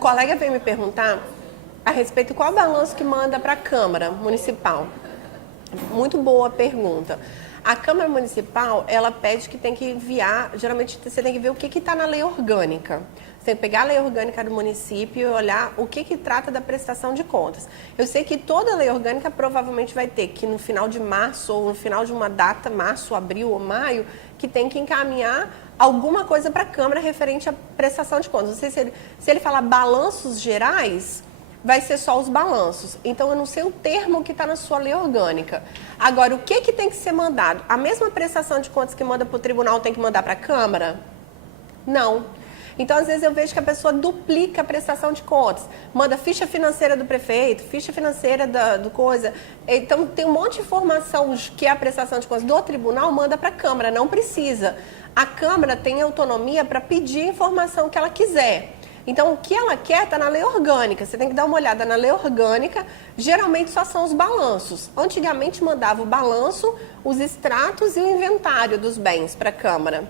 colega veio me perguntar a respeito de qual balanço que manda para a Câmara Municipal. Muito boa pergunta. A Câmara Municipal, ela pede que tem que enviar, geralmente você tem que ver o que está na lei orgânica. Você tem que pegar a lei orgânica do município e olhar o que trata da prestação de contas. Eu sei que toda lei orgânica provavelmente vai ter que no final de março ou no final de uma data, março, abril ou maio, que tem que encaminhar alguma coisa para a Câmara referente à prestação de contas. Não sei se ele falar balanços gerais, vai ser só os balanços. Então, eu não sei o termo que está na sua lei orgânica. Agora, o que tem que ser mandado? A mesma prestação de contas que manda para o tribunal tem que mandar para a Câmara? Não. Então, às vezes, eu vejo que a pessoa duplica a prestação de contas. Manda ficha financeira do prefeito, ficha financeira do coisa. Então, tem um monte de informação que é a prestação de contas do tribunal, manda para a Câmara, não precisa. A Câmara tem autonomia para pedir a informação que ela quiser. Então, o que ela quer está na lei orgânica. Você tem que dar uma olhada na lei orgânica. Geralmente só são os balanços. Antigamente mandava o balanço, os extratos e o inventário dos bens para a Câmara.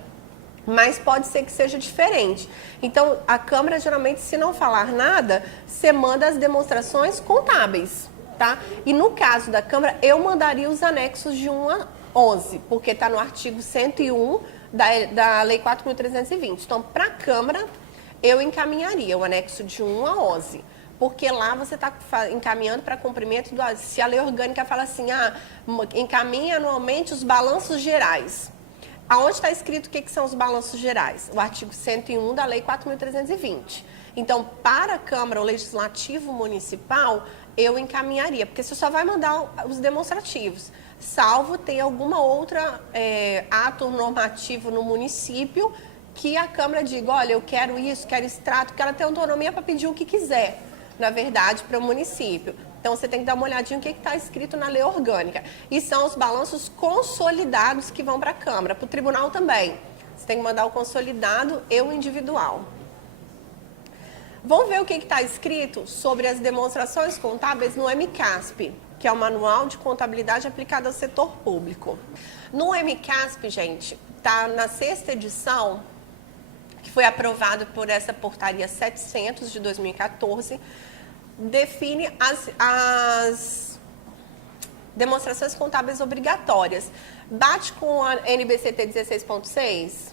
Mas pode ser que seja diferente. Então, a Câmara, geralmente, se não falar nada, você manda as demonstrações contábeis, tá? E no caso da Câmara, eu mandaria os anexos de 1 a 11, porque está no artigo 101 da Lei 4.320. Então, para a Câmara, eu encaminharia o anexo de 1 a 11, porque lá você está encaminhando para cumprimento se a lei orgânica fala assim, encaminha anualmente os balanços gerais. Aonde está escrito o que são os balanços gerais? O artigo 101 da Lei 4.320. Então, para a Câmara, o Legislativo Municipal, eu encaminharia, porque você só vai mandar os demonstrativos, salvo ter alguma outra ato normativo no município que a Câmara diga, olha, eu quero isso, quero extrato, porque ela tem autonomia para pedir o que quiser, na verdade, para o município. Então, você tem que dar uma olhadinha no que está escrito na lei orgânica. E são os balanços consolidados que vão para a Câmara, para o tribunal também. Você tem que mandar o consolidado e o individual. Vamos ver o que está escrito sobre as demonstrações contábeis no MCASP, que é o Manual de Contabilidade Aplicada ao Setor Público. No MCASP, gente, está na 6ª edição, que foi aprovado por essa portaria 700 de 2014, define as demonstrações contábeis obrigatórias. Bate com a NBCT 16.6?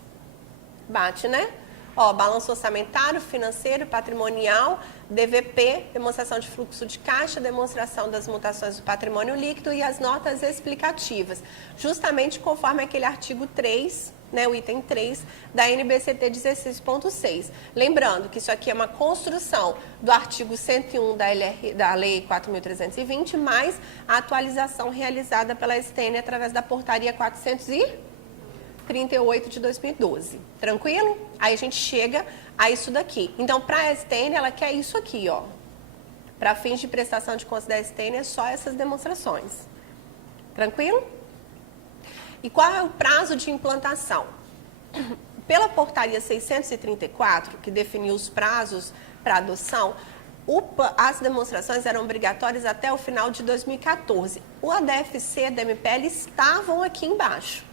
Bate, né? Ó, balanço orçamentário, financeiro, patrimonial, DVP, demonstração de fluxo de caixa, demonstração das mutações do patrimônio líquido e as notas explicativas. Justamente conforme aquele artigo 3, né, o item 3 da NBCT 16.6. Lembrando que isso aqui é uma construção do artigo 101 da Lei 4.320, mais a atualização realizada pela STN através da portaria 438 de 2012. Tranquilo? Aí a gente chega a isso daqui. Então, para a STN, ela quer isso aqui, ó. Para fins de prestação de contas da STN, é só essas demonstrações. Tranquilo? E qual é o prazo de implantação? Pela portaria 634, que definiu os prazos para adoção, as demonstrações eram obrigatórias até o final de 2014. O ADFC e a DMPL estavam aqui embaixo,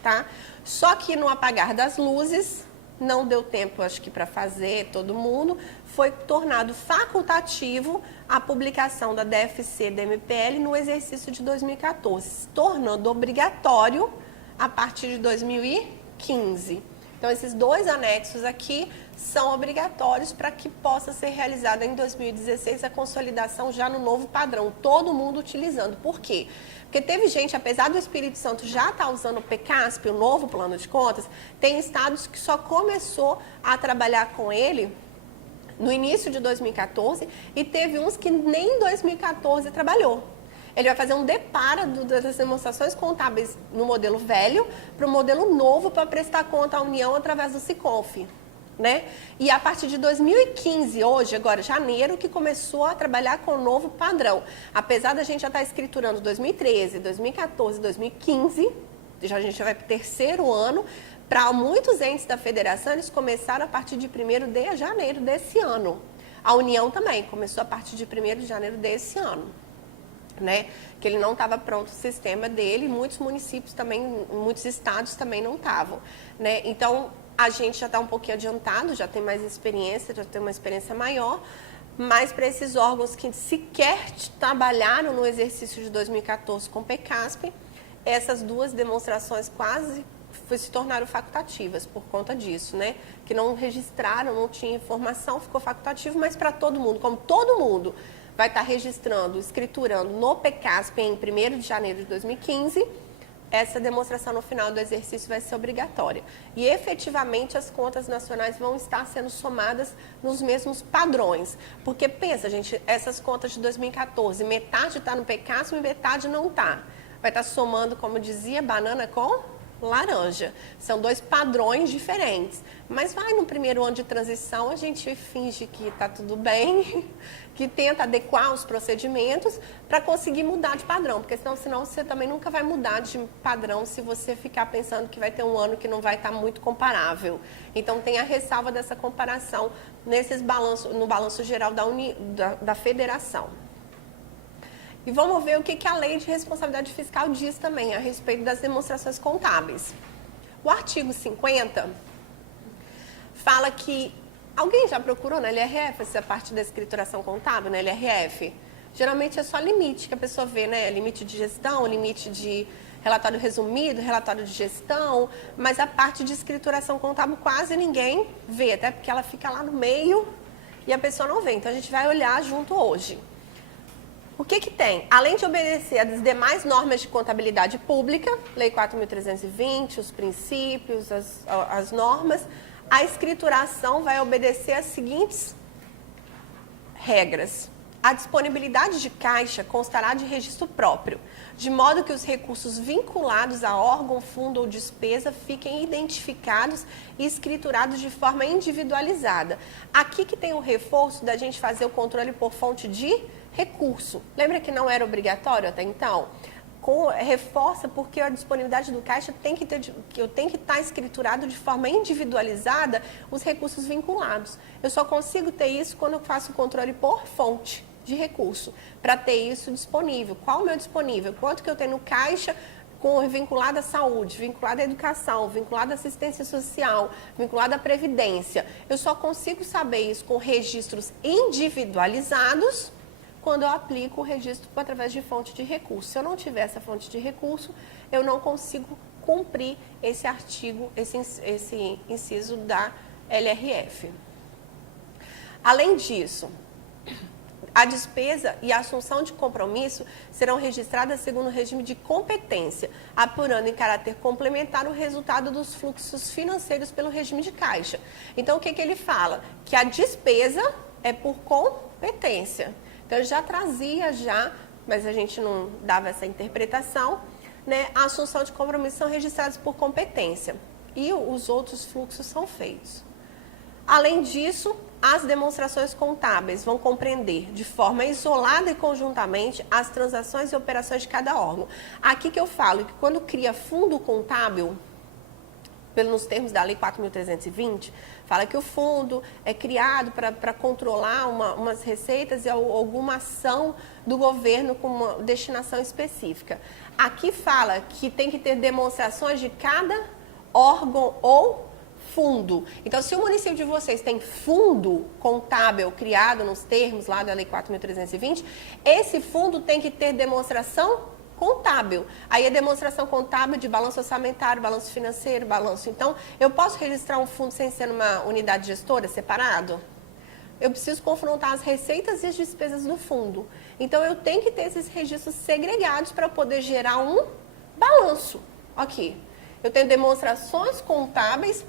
tá? Só que no apagar das luzes, não deu tempo, acho que, para fazer todo mundo, foi tornado facultativo a publicação da DFC e DMPL no exercício de 2014, tornando obrigatório a partir de 2015. Então, esses dois anexos aqui são obrigatórios para que possa ser realizada em 2016 a consolidação já no novo padrão, todo mundo utilizando. Por quê? Porque teve gente, apesar do Espírito Santo já estar usando o PCASP, o novo plano de contas, tem estados que só começou a trabalhar com ele no início de 2014 e teve uns que nem em 2014 trabalhou. Ele vai fazer um deparo das demonstrações contábeis no modelo velho para o modelo novo para prestar conta à União através do SICONF, né? E a partir de 2015, hoje, agora, janeiro, que começou a trabalhar com o novo padrão. Apesar da gente já estar escriturando 2013, 2014, 2015, já a gente vai para o terceiro ano, para muitos entes da federação, eles começaram a partir de 1º de janeiro desse ano. A União também começou a partir de 1º de janeiro desse ano, né? Que ele não estava pronto o sistema dele, muitos municípios também, muitos estados também não estavam, né? Então, a gente já está um pouquinho adiantado, já tem mais experiência, já tem uma experiência maior, mas para esses órgãos que sequer trabalharam no exercício de 2014 com o PECASP, essas duas demonstrações quase se tornaram facultativas por conta disso, né? Que não registraram, não tinha informação, ficou facultativo, mas para todo mundo, como todo mundo vai estar registrando, escriturando no PECASP em 1º de janeiro de 2015, essa demonstração no final do exercício vai ser obrigatória. E, efetivamente, as contas nacionais vão estar sendo somadas nos mesmos padrões. Porque, pensa, gente, essas contas de 2014, metade está no PECASP e metade não está. Vai estar somando, como dizia, banana com laranja. São dois padrões diferentes. Mas vai no primeiro ano de transição, a gente finge que está tudo bem, que tenta adequar os procedimentos para conseguir mudar de padrão, porque senão você também nunca vai mudar de padrão se você ficar pensando que vai ter um ano que não vai estar muito comparável. Então tem a ressalva dessa comparação no balanço geral da federação. E vamos ver o que a lei de responsabilidade fiscal diz também a respeito das demonstrações contábeis. O artigo 50 fala que... Alguém já procurou na LRF essa parte da escrituração contábil, na LRF? Geralmente é só limite que a pessoa vê, né? Limite de gestão, limite de relatório resumido, relatório de gestão, mas a parte de escrituração contábil quase ninguém vê, até porque ela fica lá no meio e a pessoa não vê. Então a gente vai olhar junto hoje. O que tem? Além de obedecer às demais normas de contabilidade pública, Lei 4.320, os princípios, as normas, a escrituração vai obedecer às seguintes regras. A disponibilidade de caixa constará de registro próprio, de modo que os recursos vinculados a órgão, fundo ou despesa fiquem identificados e escriturados de forma individualizada. Aqui que tem o reforço da gente fazer o controle por fonte de recurso. Lembra que não era obrigatório até então? Reforça porque a disponibilidade do caixa eu tenho que estar escriturado de forma individualizada os recursos vinculados. Eu só consigo ter isso quando eu faço o controle por fonte de recurso, para ter isso disponível. Qual o meu disponível? Quanto que eu tenho no caixa vinculado à saúde, vinculado à educação, vinculado à assistência social, vinculado à previdência. Eu só consigo saber isso com registros individualizados quando eu aplico o registro através de fonte de recurso. Se eu não tiver essa fonte de recurso, eu não consigo cumprir esse artigo, esse inciso da LRF. Além disso, a despesa e a assunção de compromisso serão registradas segundo o regime de competência, apurando em caráter complementar o resultado dos fluxos financeiros pelo regime de caixa. Então, o que ele fala? Que a despesa é por competência. Então, eu já trazia, mas a gente não dava essa interpretação, né? A assunção de compromisso são registrados por competência e os outros fluxos são feitos. Além disso, as demonstrações contábeis vão compreender de forma isolada e conjuntamente as transações e operações de cada órgão. Aqui que eu falo que quando cria fundo contábil, nos termos da Lei 4.320, fala que o fundo é criado para controlar umas receitas e alguma ação do governo com uma destinação específica. Aqui fala que tem que ter demonstrações de cada órgão ou fundo. Então, se o município de vocês tem fundo contábil criado nos termos lá da Lei 4.320, esse fundo tem que ter demonstração contábil. Aí a demonstração contábil de balanço orçamentário, balanço financeiro, balanço. Então, eu posso registrar um fundo sem ser uma unidade gestora separado? Eu preciso confrontar as receitas e as despesas do fundo. Então, eu tenho que ter esses registros segregados para poder gerar um balanço. Aqui. Eu tenho demonstrações contábeis,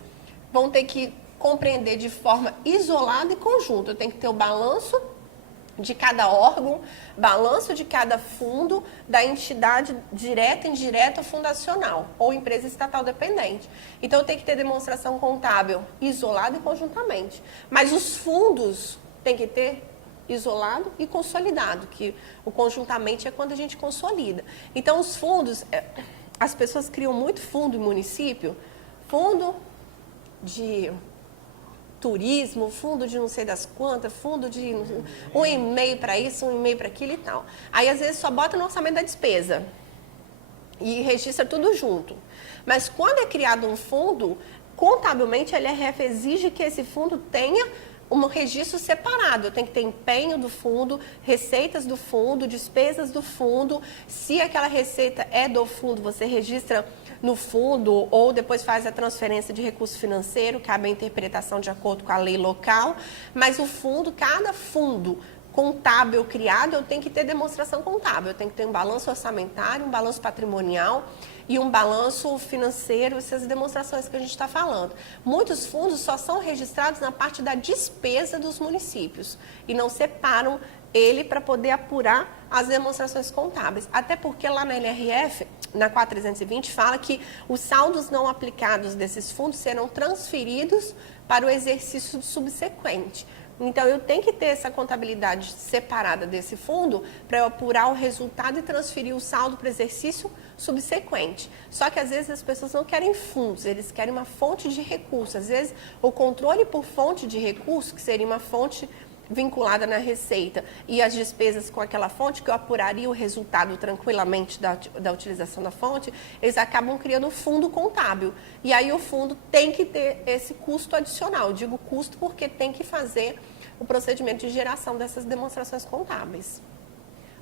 vão ter que compreender de forma isolada e conjunta. Eu tenho que ter o balanço de cada órgão, balanço de cada fundo, da entidade direta, indireta, fundacional, ou empresa estatal dependente. Então, eu tenho que ter demonstração contábil isolada e conjuntamente. Mas os fundos tem que ter isolado e consolidado, que o conjuntamente é quando a gente consolida. Então, os fundos, as pessoas criam muito fundo em município, fundo de turismo, fundo de não sei das quantas, fundo de um e-mail para isso, um e-mail para aquilo e tal. Aí, às vezes, só bota no orçamento da despesa e registra tudo junto. Mas, quando é criado um fundo, contabilmente, a LRF exige que esse fundo tenha um registro separado. Eu tenho que ter empenho do fundo, receitas do fundo, despesas do fundo. Se aquela receita é do fundo, você registra no fundo ou depois faz a transferência de recurso financeiro, cabe a interpretação de acordo com a lei local. Mas o fundo, cada fundo contábil criado, eu tenho que ter demonstração contábil. Eu tenho que ter um balanço orçamentário, um balanço patrimonial e um balanço financeiro, essas demonstrações que a gente está falando. Muitos fundos só são registrados na parte da despesa dos municípios e não separam ele para poder apurar as demonstrações contábeis. Até porque lá na LRF, na 4320, fala que os saldos não aplicados desses fundos serão transferidos para o exercício subsequente. Então, eu tenho que ter essa contabilidade separada desse fundo para eu apurar o resultado e transferir o saldo para o exercício subsequente. Só que, às vezes, as pessoas não querem fundos, eles querem uma fonte de recurso. Às vezes, o controle por fonte de recurso, que seria uma fonte vinculada na receita, e as despesas com aquela fonte, que eu apuraria o resultado tranquilamente da utilização da fonte, eles acabam criando um fundo contábil. E aí o fundo tem que ter esse custo adicional. Eu digo custo porque tem que fazer o procedimento de geração dessas demonstrações contábeis.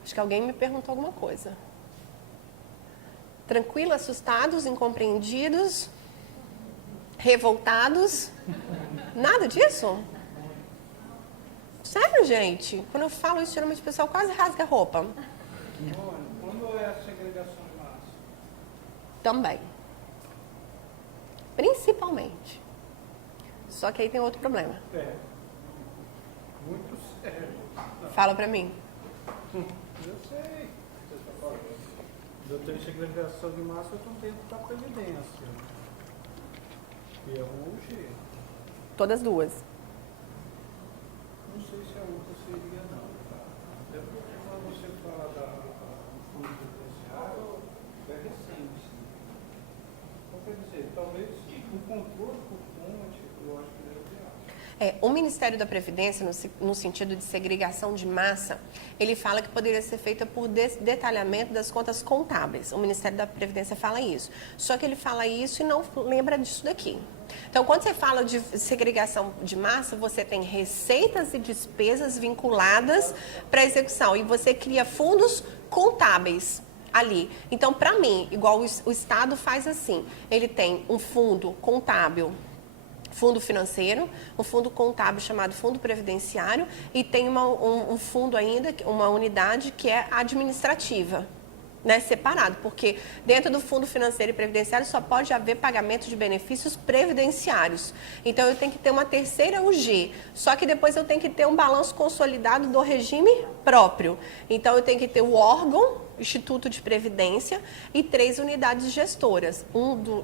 Acho que alguém me perguntou alguma coisa. Tranquilo, assustados, incompreendidos, revoltados? Nada disso? Sério, gente? Quando eu falo isso, geralmente o pessoal quase rasga a roupa. Quando é a segregação de massa? Também. Principalmente. Só que aí tem outro problema. É. Muito sério. Fala pra mim. Eu sei. Você está falando. Eu tenho segregação de massa, eu estou dentro da previdência. E é um G. Todas duas. Não sei se a outra seria não, tá? Até porque quando você fala do fundo previdenciário, é recente. Então, quer dizer, talvez o controle por fonte, eu acho que deve ter. O Ministério da Previdência, no sentido de segregação de massa, ele fala que poderia ser feita por detalhamento das contas contábeis. O Ministério da Previdência fala isso. Só que ele fala isso e não lembra disso daqui. Então, quando você fala de segregação de massa, você tem receitas e despesas vinculadas para execução e você cria fundos contábeis ali. Então, para mim, igual o Estado faz assim, ele tem um fundo contábil, fundo financeiro, um fundo contábil chamado fundo previdenciário e tem um fundo ainda, uma unidade que é administrativa. Né, separado, porque dentro do fundo financeiro e previdenciário só pode haver pagamento de benefícios previdenciários. Então, eu tenho que ter uma terceira UG, só que depois eu tenho que ter um balanço consolidado do regime próprio. Então, eu tenho que ter o órgão, Instituto de Previdência, e 3 unidades gestoras,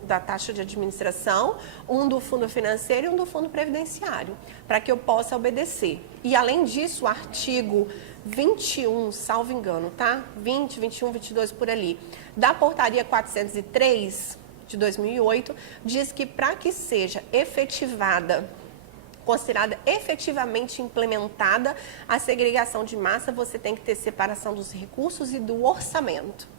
da taxa de administração, um do fundo financeiro e um do fundo previdenciário, para que eu possa obedecer. E, além disso, o artigo 21, salvo engano, tá? 20, 21, 22, por ali, da portaria 403 de 2008, diz que para que seja efetivada, considerada efetivamente implementada a segregação de massa, você tem que ter separação dos recursos e do orçamento.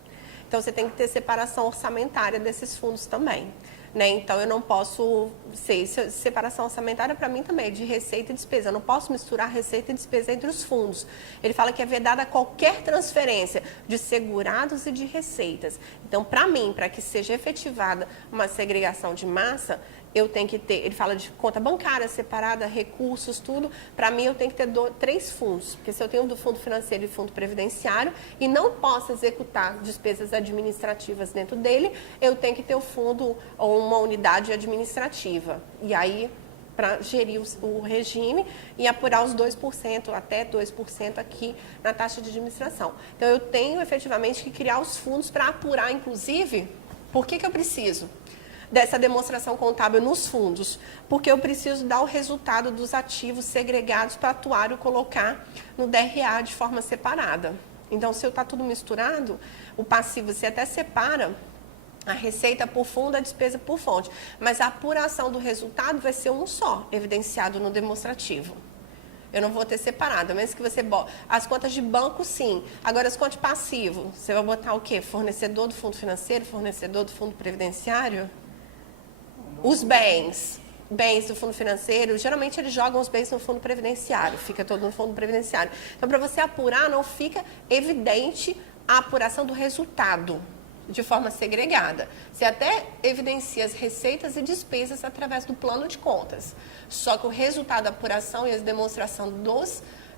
Então, você tem que ter separação orçamentária desses fundos também. Né? Então, eu não posso ser separação orçamentária para mim também, de receita e despesa. Eu não posso misturar receita e despesa entre os fundos. Ele fala que é vedada qualquer transferência de segurados e de receitas. Então, para mim, para que seja efetivada uma segregação de massa, eu tenho que ter, ele fala de conta bancária separada, recursos, tudo. Para mim, eu tenho que ter 3 fundos, porque se eu tenho do fundo financeiro e fundo previdenciário e não posso executar despesas administrativas dentro dele, eu tenho que ter o fundo ou uma unidade administrativa. E aí, para gerir o regime e apurar os 2%, até 2% aqui na taxa de administração. Então, eu tenho efetivamente que criar os fundos para apurar, inclusive, por que eu preciso dessa demonstração contábil nos fundos, porque eu preciso dar o resultado dos ativos segregados para atuar e colocar no DRA de forma separada. Então, se está tudo misturado, o passivo você até separa a receita por fundo, a despesa por fonte, mas a apuração do resultado vai ser um só, evidenciado no demonstrativo. Eu não vou ter separado, a menos que você bota as contas de banco, sim. Agora, as contas de passivo, você vai botar o quê? Fornecedor do fundo financeiro, fornecedor do fundo previdenciário? Os bens do fundo financeiro, geralmente eles jogam os bens no fundo previdenciário, fica todo no fundo previdenciário. Então, para você apurar, não fica evidente a apuração do resultado de forma segregada. Você até evidencia as receitas e despesas através do plano de contas. Só que o resultado da apuração e a demonstração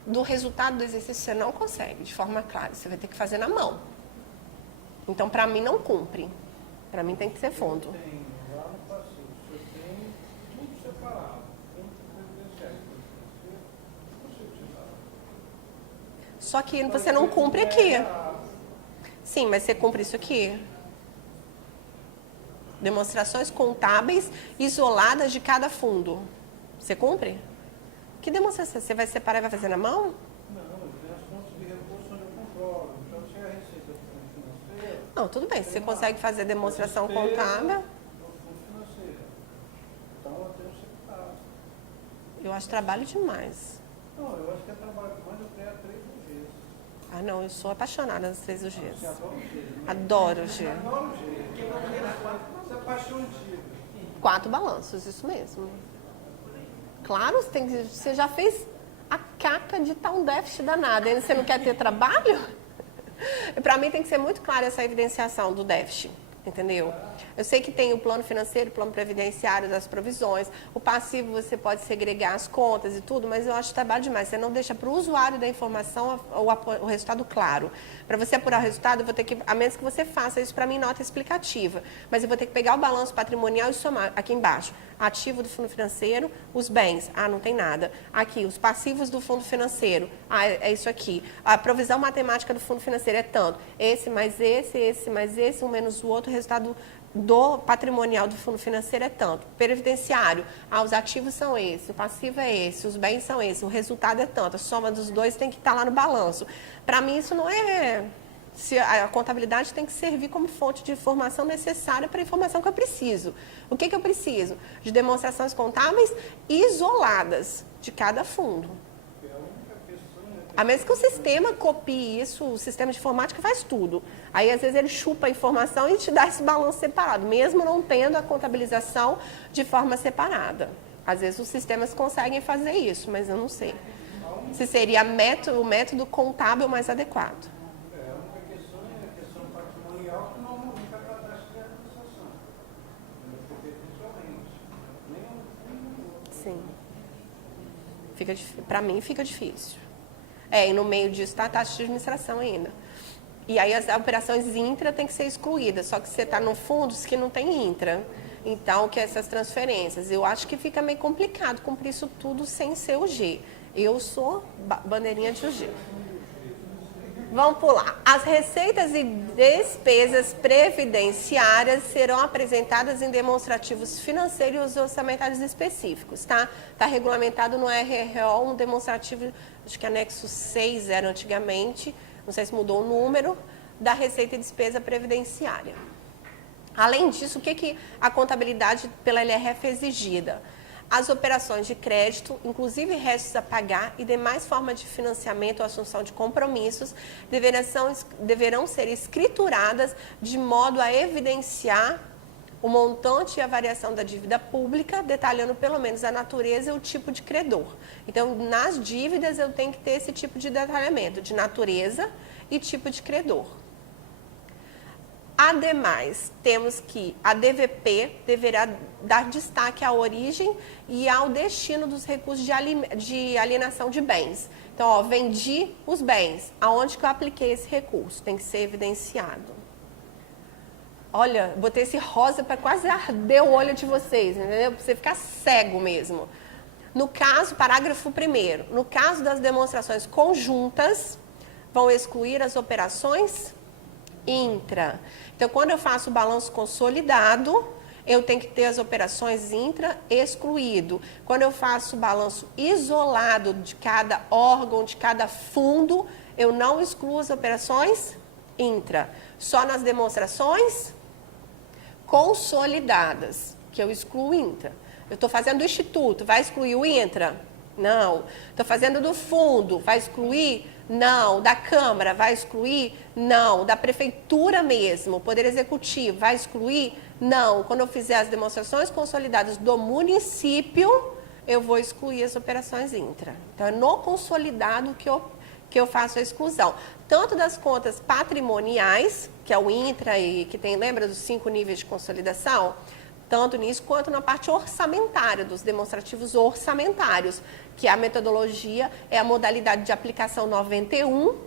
do resultado do exercício você não consegue de forma clara. Você vai ter que fazer na mão. Então, para mim, não cumpre. Para mim, tem que ser fundo. Tem, lá no passivo, o senhor tem tudo separado. Fundo previdenciário, tudo separado. Só que você não cumpre aqui. Sim, mas você cumpre isso aqui. Demonstrações contábeis isoladas de cada fundo. Você cumpre? Que demonstração? Você vai separar e vai fazer na mão? Não, tem as fontes de recurso onde eu controlo. Então, se é a receita do fundo financeiro... Não, tudo bem. Você consegue fazer demonstração contábil. No fundo financeiro. Então, eu tenho separado. Eu acho trabalho demais. Não, eu acho que é trabalho demais, eu criar 3 vezes. Ah, não, eu sou apaixonada nas 3 Gs. Você adora o G, né? Adoro o G. Adoro o G. Você é paixão antiga. 4 balanços, isso mesmo. Claro, você já fez a caca de estar um déficit danado. Ainda você não quer ter trabalho? Para mim tem que ser muito clara essa evidenciação do déficit. Entendeu? Eu sei que tem o plano financeiro, o plano previdenciário das provisões, o passivo você pode segregar as contas e tudo, mas eu acho trabalho demais. Você não deixa para o usuário da informação o resultado claro. Para você apurar o resultado, eu vou ter que, a menos que você faça isso para mim, nota explicativa, mas eu vou ter que pegar o balanço patrimonial e somar aqui embaixo. Ativo do fundo financeiro, os bens, não tem nada. Aqui, os passivos do fundo financeiro, é isso aqui. A provisão matemática do fundo financeiro é tanto. Esse mais esse, um menos o outro, o resultado do patrimonial do fundo financeiro é tanto. Previdenciário, os ativos são esses, o passivo é esse, os bens são esses, o resultado é tanto. A soma dos dois tem que estar lá no balanço. Para mim, isso não é... A contabilidade tem que servir como fonte de informação necessária para a informação que eu preciso. O que eu preciso? De demonstrações contábeis isoladas de cada fundo. A menos que o sistema copie isso, o sistema de informática faz tudo. Aí, às vezes, ele chupa a informação e te dá esse balanço separado, mesmo não tendo a contabilização de forma separada. Às vezes, os sistemas conseguem fazer isso, mas eu não sei se seria o método contábil mais adequado. A única questão é a questão patrimonial, que normalmente vai para a taxa de administração. Porque visualmente. Sim. Para mim, fica difícil. E no meio disso está a taxa de administração ainda. E aí as operações intra tem que ser excluídas, só que você está no fundos que não tem intra. Então, que é essas transferências. Eu acho que fica meio complicado cumprir isso tudo sem ser o G. Eu sou bandeirinha de G. Vamos pular. As receitas e despesas previdenciárias serão apresentadas em demonstrativos financeiros e orçamentários específicos, tá? Está regulamentado no RRO um demonstrativo, acho que anexo 6 era antigamente, não sei se mudou o número, da receita e despesa previdenciária. Além disso, o que a contabilidade pela LRF é exigida? As operações de crédito, inclusive restos a pagar e demais formas de financiamento ou assunção de compromissos, deverão ser escrituradas de modo a evidenciar o montante e a variação da dívida pública, detalhando pelo menos a natureza e o tipo de credor. Então, nas dívidas, eu tenho que ter esse tipo de detalhamento, de natureza e tipo de credor. Ademais, temos que a DVP deverá dar destaque à origem e ao destino dos recursos de alienação de bens. Então, vendi os bens. Aonde que eu apliquei esse recurso? Tem que ser evidenciado. Olha, botei esse rosa para quase arder o olho de vocês, entendeu? Para você ficar cego mesmo. No caso, parágrafo 1º, no caso das demonstrações conjuntas, vão excluir as operações intra. Então, quando eu faço o balanço consolidado, eu tenho que ter as operações intra excluído. Quando eu faço o balanço isolado de cada órgão, de cada fundo, eu não excluo as operações intra. Só nas demonstrações consolidadas, que eu excluo intra. Eu estou fazendo do instituto, vai excluir o intra? Não. Estou fazendo do fundo, vai excluir? Não. Da Câmara, vai excluir? Não. Da Prefeitura mesmo, Poder Executivo, vai excluir? Não, quando eu fizer as demonstrações consolidadas do município, eu vou excluir as operações intra. Então, é no consolidado que eu faço a exclusão. Tanto das contas patrimoniais, que é o intra e que tem, lembra dos 5 níveis de consolidação? Tanto nisso quanto na parte orçamentária, dos demonstrativos orçamentários, que a metodologia é a modalidade de aplicação 91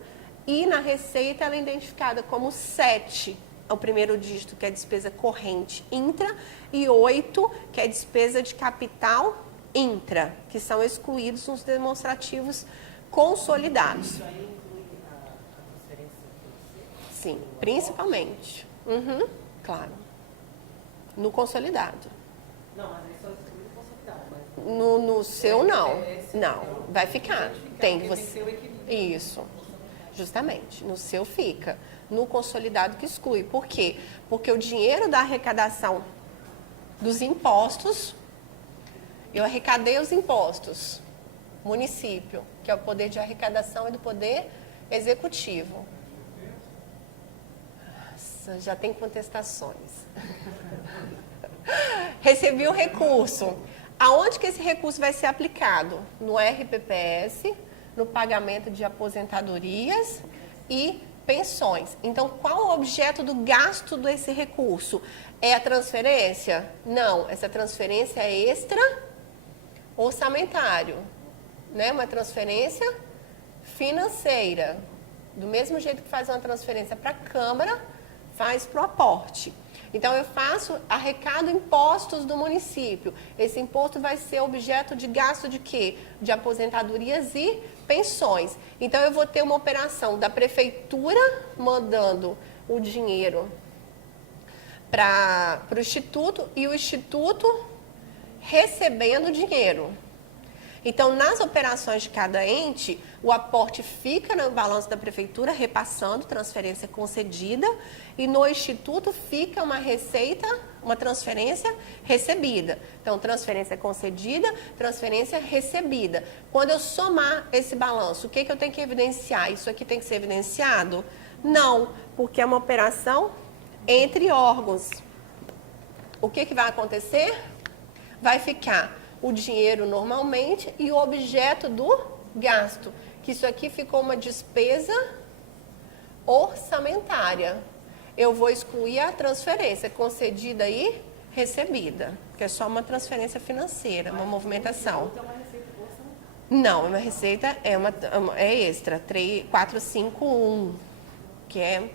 e na receita ela é identificada como 7, o primeiro dígito, que é despesa corrente intra, e 8, que é despesa de capital intra, que são excluídos nos demonstrativos consolidados. Isso aí inclui a transferência financeira? Sim, principalmente. Uhum, claro. No consolidado. Não, mas aí só exclui o consolidado. Mas No seu, não. esse Não, vai ficar. Tem que porque tem que você... ter o equilíbrio. Isso, justamente. No seu fica. No consolidado que exclui. Por quê? Porque o dinheiro da arrecadação dos impostos, eu arrecadei os impostos. Município, que é o poder de arrecadação e do poder executivo. Nossa, já tem contestações. Recebi o recurso. Aonde que esse recurso vai ser aplicado? No RPPS, no pagamento de aposentadorias e pensões. Então, qual o objeto do gasto desse recurso? É a transferência? Não, essa transferência é extra orçamentário, né? Uma transferência financeira. Do mesmo jeito que faz uma transferência para a Câmara, faz para o aporte. Então, eu arrecado impostos do município. Esse imposto vai ser objeto de gasto de quê? De aposentadorias e pensões. Então, eu vou ter uma operação da prefeitura mandando o dinheiro para o Instituto e o Instituto recebendo o dinheiro. Então, nas operações de cada ente, o aporte fica no balanço da prefeitura, repassando, transferência concedida, e no instituto fica uma receita, uma transferência recebida. Então, transferência concedida, transferência recebida. Quando eu somar esse balanço, o que eu tenho que evidenciar? Isso aqui tem que ser evidenciado? Não, porque é uma operação entre órgãos. O que vai acontecer? Vai ficar o dinheiro normalmente e o objeto do gasto, que isso aqui ficou uma despesa orçamentária. Eu vou excluir a transferência concedida e recebida, que é só uma transferência financeira, uma movimentação. Não, é uma receita, é extra, 451, que é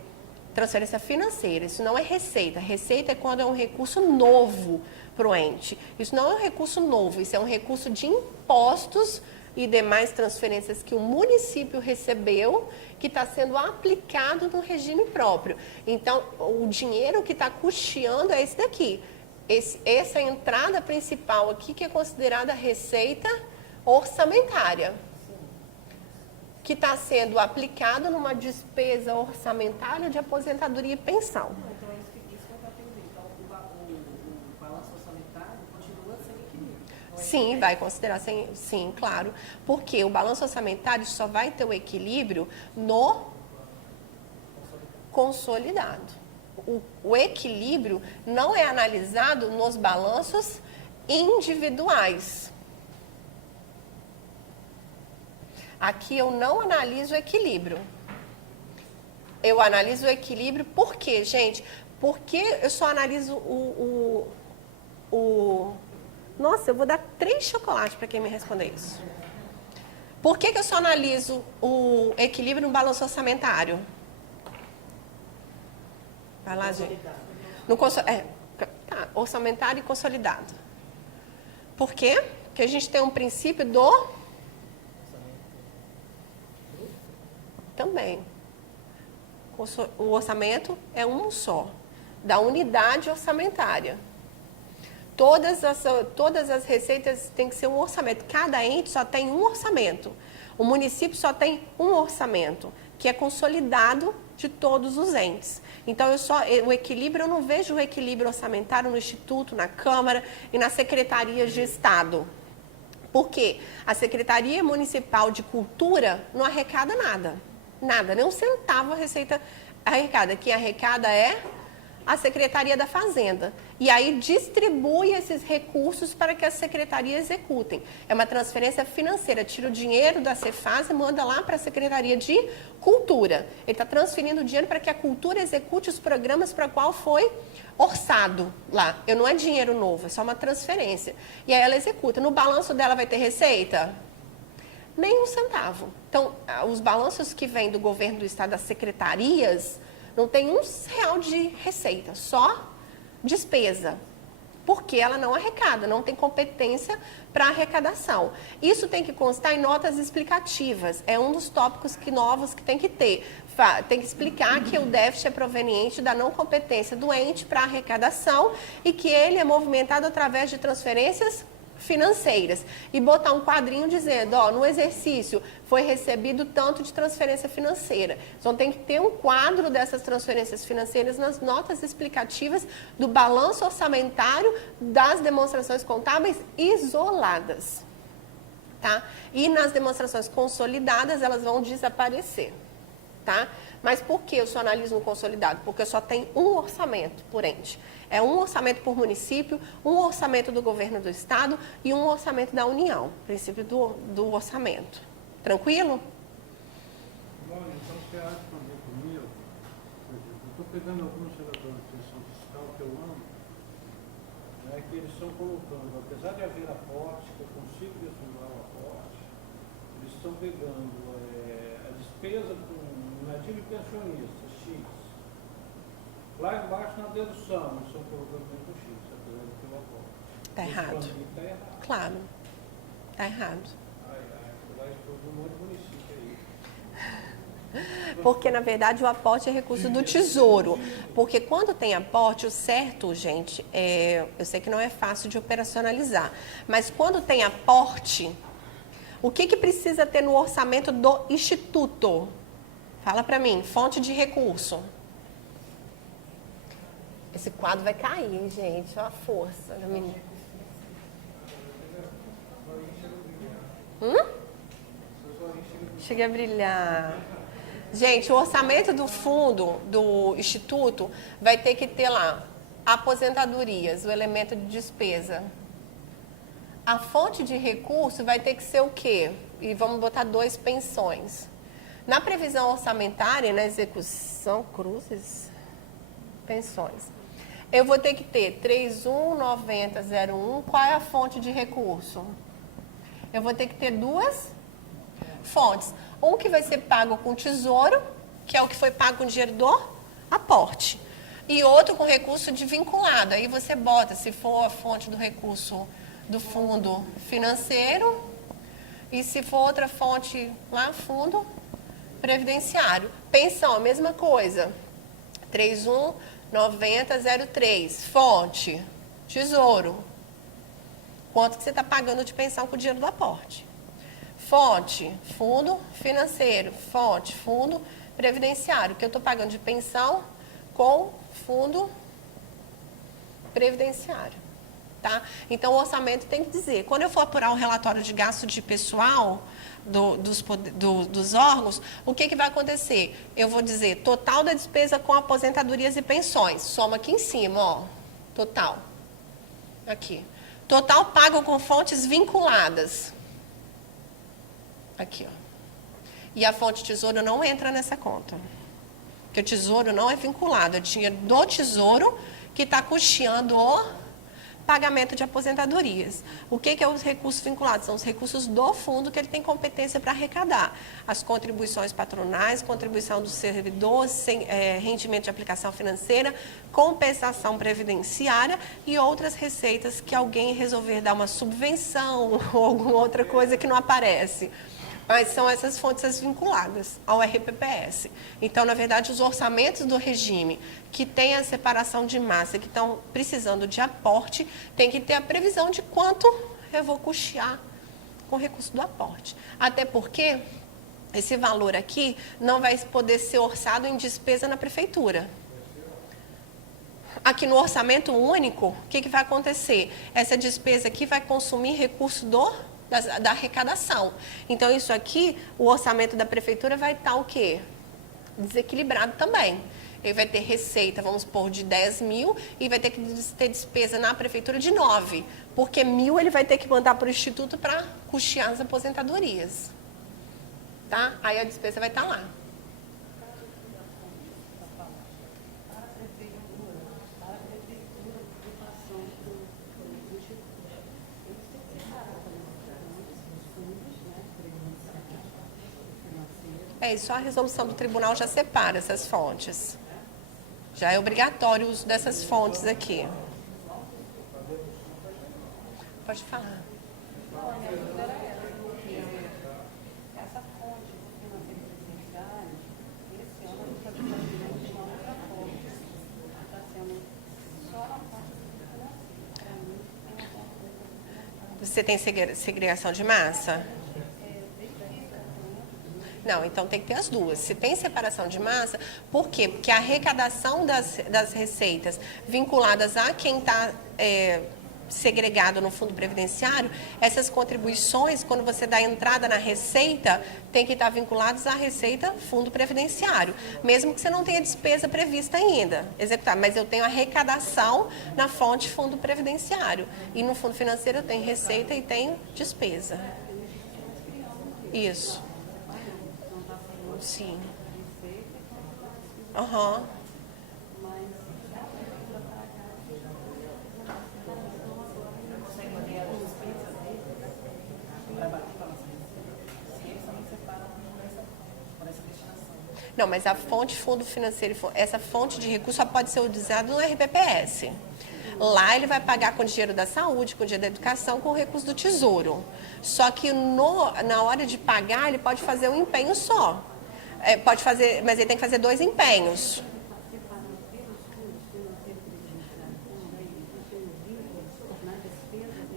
transferência financeira. Isso não é receita. Receita é quando é um recurso novo para o ente. Isso não é um recurso novo, isso é um recurso de impostos e demais transferências que o município recebeu, que está sendo aplicado no regime próprio. Então, o dinheiro que está custeando é esse daqui. Essa entrada principal aqui, que é considerada receita orçamentária, que está sendo aplicado numa despesa orçamentária de aposentadoria e pensão. Então, é isso que eu estou perguntando. Então, o balanço orçamentário continua sem equilíbrio. Sim, vai considerar sim, claro. Porque o balanço orçamentário só vai ter o equilíbrio no consolidado. O equilíbrio não é analisado nos balanços individuais. Aqui eu não analiso o equilíbrio. Eu analiso o equilíbrio por quê, gente? Porque eu só analiso Nossa, eu vou dar 3 chocolates para quem me responder isso. Por que eu só analiso o equilíbrio no balanço orçamentário? Vai lá, gente. Orçamentário e consolidado. Por quê? Porque a gente tem um princípio do... Também. O orçamento é um só, da unidade orçamentária. Todas as receitas têm que ser um orçamento. Cada ente só tem um orçamento. O município só tem um orçamento, que é consolidado de todos os entes. Então, o equilíbrio, eu não vejo o equilíbrio orçamentário no Instituto, na Câmara e nas secretarias de Estado. Por quê? A Secretaria Municipal de Cultura não arrecada nada. Nada, nem um centavo a receita arrecada. Quem arrecada é a Secretaria da Fazenda. E aí distribui esses recursos para que a Secretaria executem. É uma transferência financeira, tira o dinheiro da Cefaz e manda lá para a Secretaria de Cultura. Ele está transferindo o dinheiro para que a Cultura execute os programas para o qual foi orçado lá. Não é dinheiro novo, é só uma transferência. E aí ela executa. No balanço dela vai ter receita? Nem um centavo. Então, os balanços que vêm do governo do estado, das secretarias, não tem R$1 de receita, só despesa. Porque ela não arrecada, não tem competência para arrecadação. Isso tem que constar em notas explicativas. É um dos tópicos novos que tem que ter. Tem que explicar que o déficit é proveniente da não competência do ente para arrecadação e que ele é movimentado através de transferências financeiras. E botar um quadrinho dizendo, ó, no exercício foi recebido tanto de transferência financeira. Então tem que ter um quadro dessas transferências financeiras nas notas explicativas do balanço orçamentário das demonstrações contábeis isoladas. Tá? E nas demonstrações consolidadas elas vão desaparecer. Tá? Mas por que eu só analiso no consolidado? Porque eu só tenho um orçamento por ente. É um orçamento por município, um orçamento do governo do estado e um orçamento da União. Princípio do orçamento. Tranquilo? Olha, então você acha também comigo, por exemplo, eu estou pegando alguns relatórios de gestão fiscal que eu amo, né, que eles estão colocando, apesar de haver aporte, que eu consigo definir o aporte, eles estão pegando a despesa com ativo pensionista, X. Lá embaixo na dedução, eles estão colocando muito X, apesar de ter o aporte. Está errado. Está errado. Claro. Está errado. Lá explodiu um monte de município aí. Porque, na verdade, o aporte é recurso do Tesouro. Porque quando tem aporte, o certo, gente, eu sei que não é fácil de operacionalizar, mas quando tem aporte, o que precisa ter no orçamento do Instituto? Fala para mim, fonte de recurso. Esse quadro vai cair, gente. Olha a força da menina. Chega a brilhar. Gente, o orçamento do fundo do Instituto vai ter que ter lá aposentadorias, o elemento de despesa. A fonte de recurso vai ter que ser o quê? E vamos botar 2 pensões. Na previsão orçamentária, na execução, cruzes, pensões, eu vou ter que ter 319001, qual é a fonte de recurso? Eu vou ter que ter 2 fontes. Um que vai ser pago com tesouro, que é o que foi pago com dinheiro do aporte. E outro com recurso de vinculado. Aí você bota, se for a fonte do recurso do fundo financeiro, e se for outra fonte lá, fundo previdenciário. Pensão, a mesma coisa. 319003. Fonte, tesouro. Quanto que você está pagando de pensão com o dinheiro do aporte? Fonte, fundo financeiro. Fonte, fundo previdenciário. Que eu estou pagando de pensão com fundo previdenciário. Tá? Então, o orçamento tem que dizer. Quando eu for apurar o relatório de gasto de pessoal dos órgãos, o que vai acontecer? Eu vou dizer total da despesa com aposentadorias e pensões. Soma aqui em cima, ó. Total. Aqui. Total pago com fontes vinculadas. Aqui, ó. E a fonte tesouro não entra nessa conta. Porque o tesouro não é vinculado. É dinheiro do tesouro que está custeando o pagamento de aposentadorias. O que é os recursos vinculados? São os recursos do fundo que ele tem competência para arrecadar. As contribuições patronais, contribuição dos servidores, rendimento de aplicação financeira, compensação previdenciária e outras receitas que alguém resolver dar uma subvenção ou alguma outra coisa que não aparece. Mas são essas fontes vinculadas ao RPPS. Então, na verdade, os orçamentos do regime que tem a separação de massa, que estão precisando de aporte, tem que ter a previsão de quanto eu vou custear com o recurso do aporte. Até porque esse valor aqui não vai poder ser orçado em despesa na prefeitura. Aqui no orçamento único, o que vai acontecer? Essa despesa aqui vai consumir recurso da arrecadação. Então, isso aqui, o orçamento da prefeitura vai estar o quê? Desequilibrado também. Ele vai ter receita, vamos supor, de 10 mil e vai ter que ter despesa na prefeitura de 9, porque 1.000 ele vai ter que mandar para o Instituto para custear as aposentadorias. Tá? Aí a despesa vai estar lá. É, e só a resolução do tribunal já separa essas fontes. Já é obrigatório o uso dessas fontes aqui. Pode falar. Essa fonte financeira presidenciária, esse ano, está sendo uma outra fonte. Está sendo só a parte financeira. Para mim, tem uma coisa. Você tem segregação de massa? Não, então tem que ter as duas. Se tem separação de massa, por quê? Porque a arrecadação das receitas vinculadas a quem está segregado no fundo previdenciário, essas contribuições, quando você dá entrada na receita, tem que estar vinculadas à receita fundo previdenciário, mesmo que você não tenha despesa prevista ainda, executar, mas eu tenho arrecadação na fonte fundo previdenciário, e no fundo financeiro eu tenho receita e tenho despesa. Isso. Sim. Aham. Não, mas a fonte fundo financeiro, essa fonte de recurso só pode ser utilizada no RPPS. Lá ele vai pagar com dinheiro da saúde, com dinheiro da educação, com o recurso do tesouro. Só que na hora de pagar, ele pode fazer um empenho só. Pode fazer, mas ele tem que fazer 2 empenhos.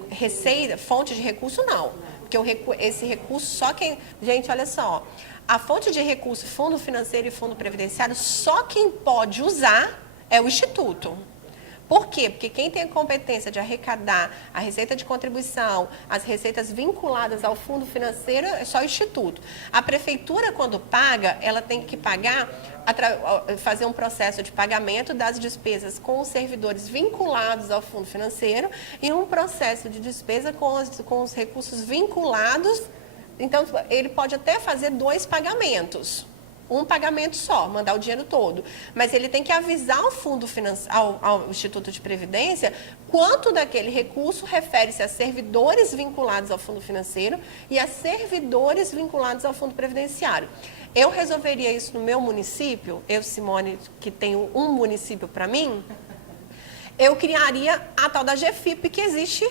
Receita, fonte de recurso, não. Porque esse recurso, só quem... Gente, olha só. A fonte de recurso, fundo financeiro e fundo previdenciário, só quem pode usar é o Instituto. Por quê? Porque quem tem a competência de arrecadar a receita de contribuição, as receitas vinculadas ao fundo financeiro, é só o Instituto. A prefeitura, quando paga, ela tem que pagar, fazer um processo de pagamento das despesas com os servidores vinculados ao fundo financeiro e um processo de despesa com os recursos vinculados. Então, ele pode até fazer 2 pagamentos. Um pagamento só, mandar o dinheiro todo. Mas ele tem que avisar ao fundo ao Instituto de Previdência quanto daquele recurso refere-se a servidores vinculados ao fundo financeiro e a servidores vinculados ao fundo previdenciário. Eu resolveria isso no meu município, eu, Simone, que tenho um município para mim, eu criaria a tal da GFIP que existe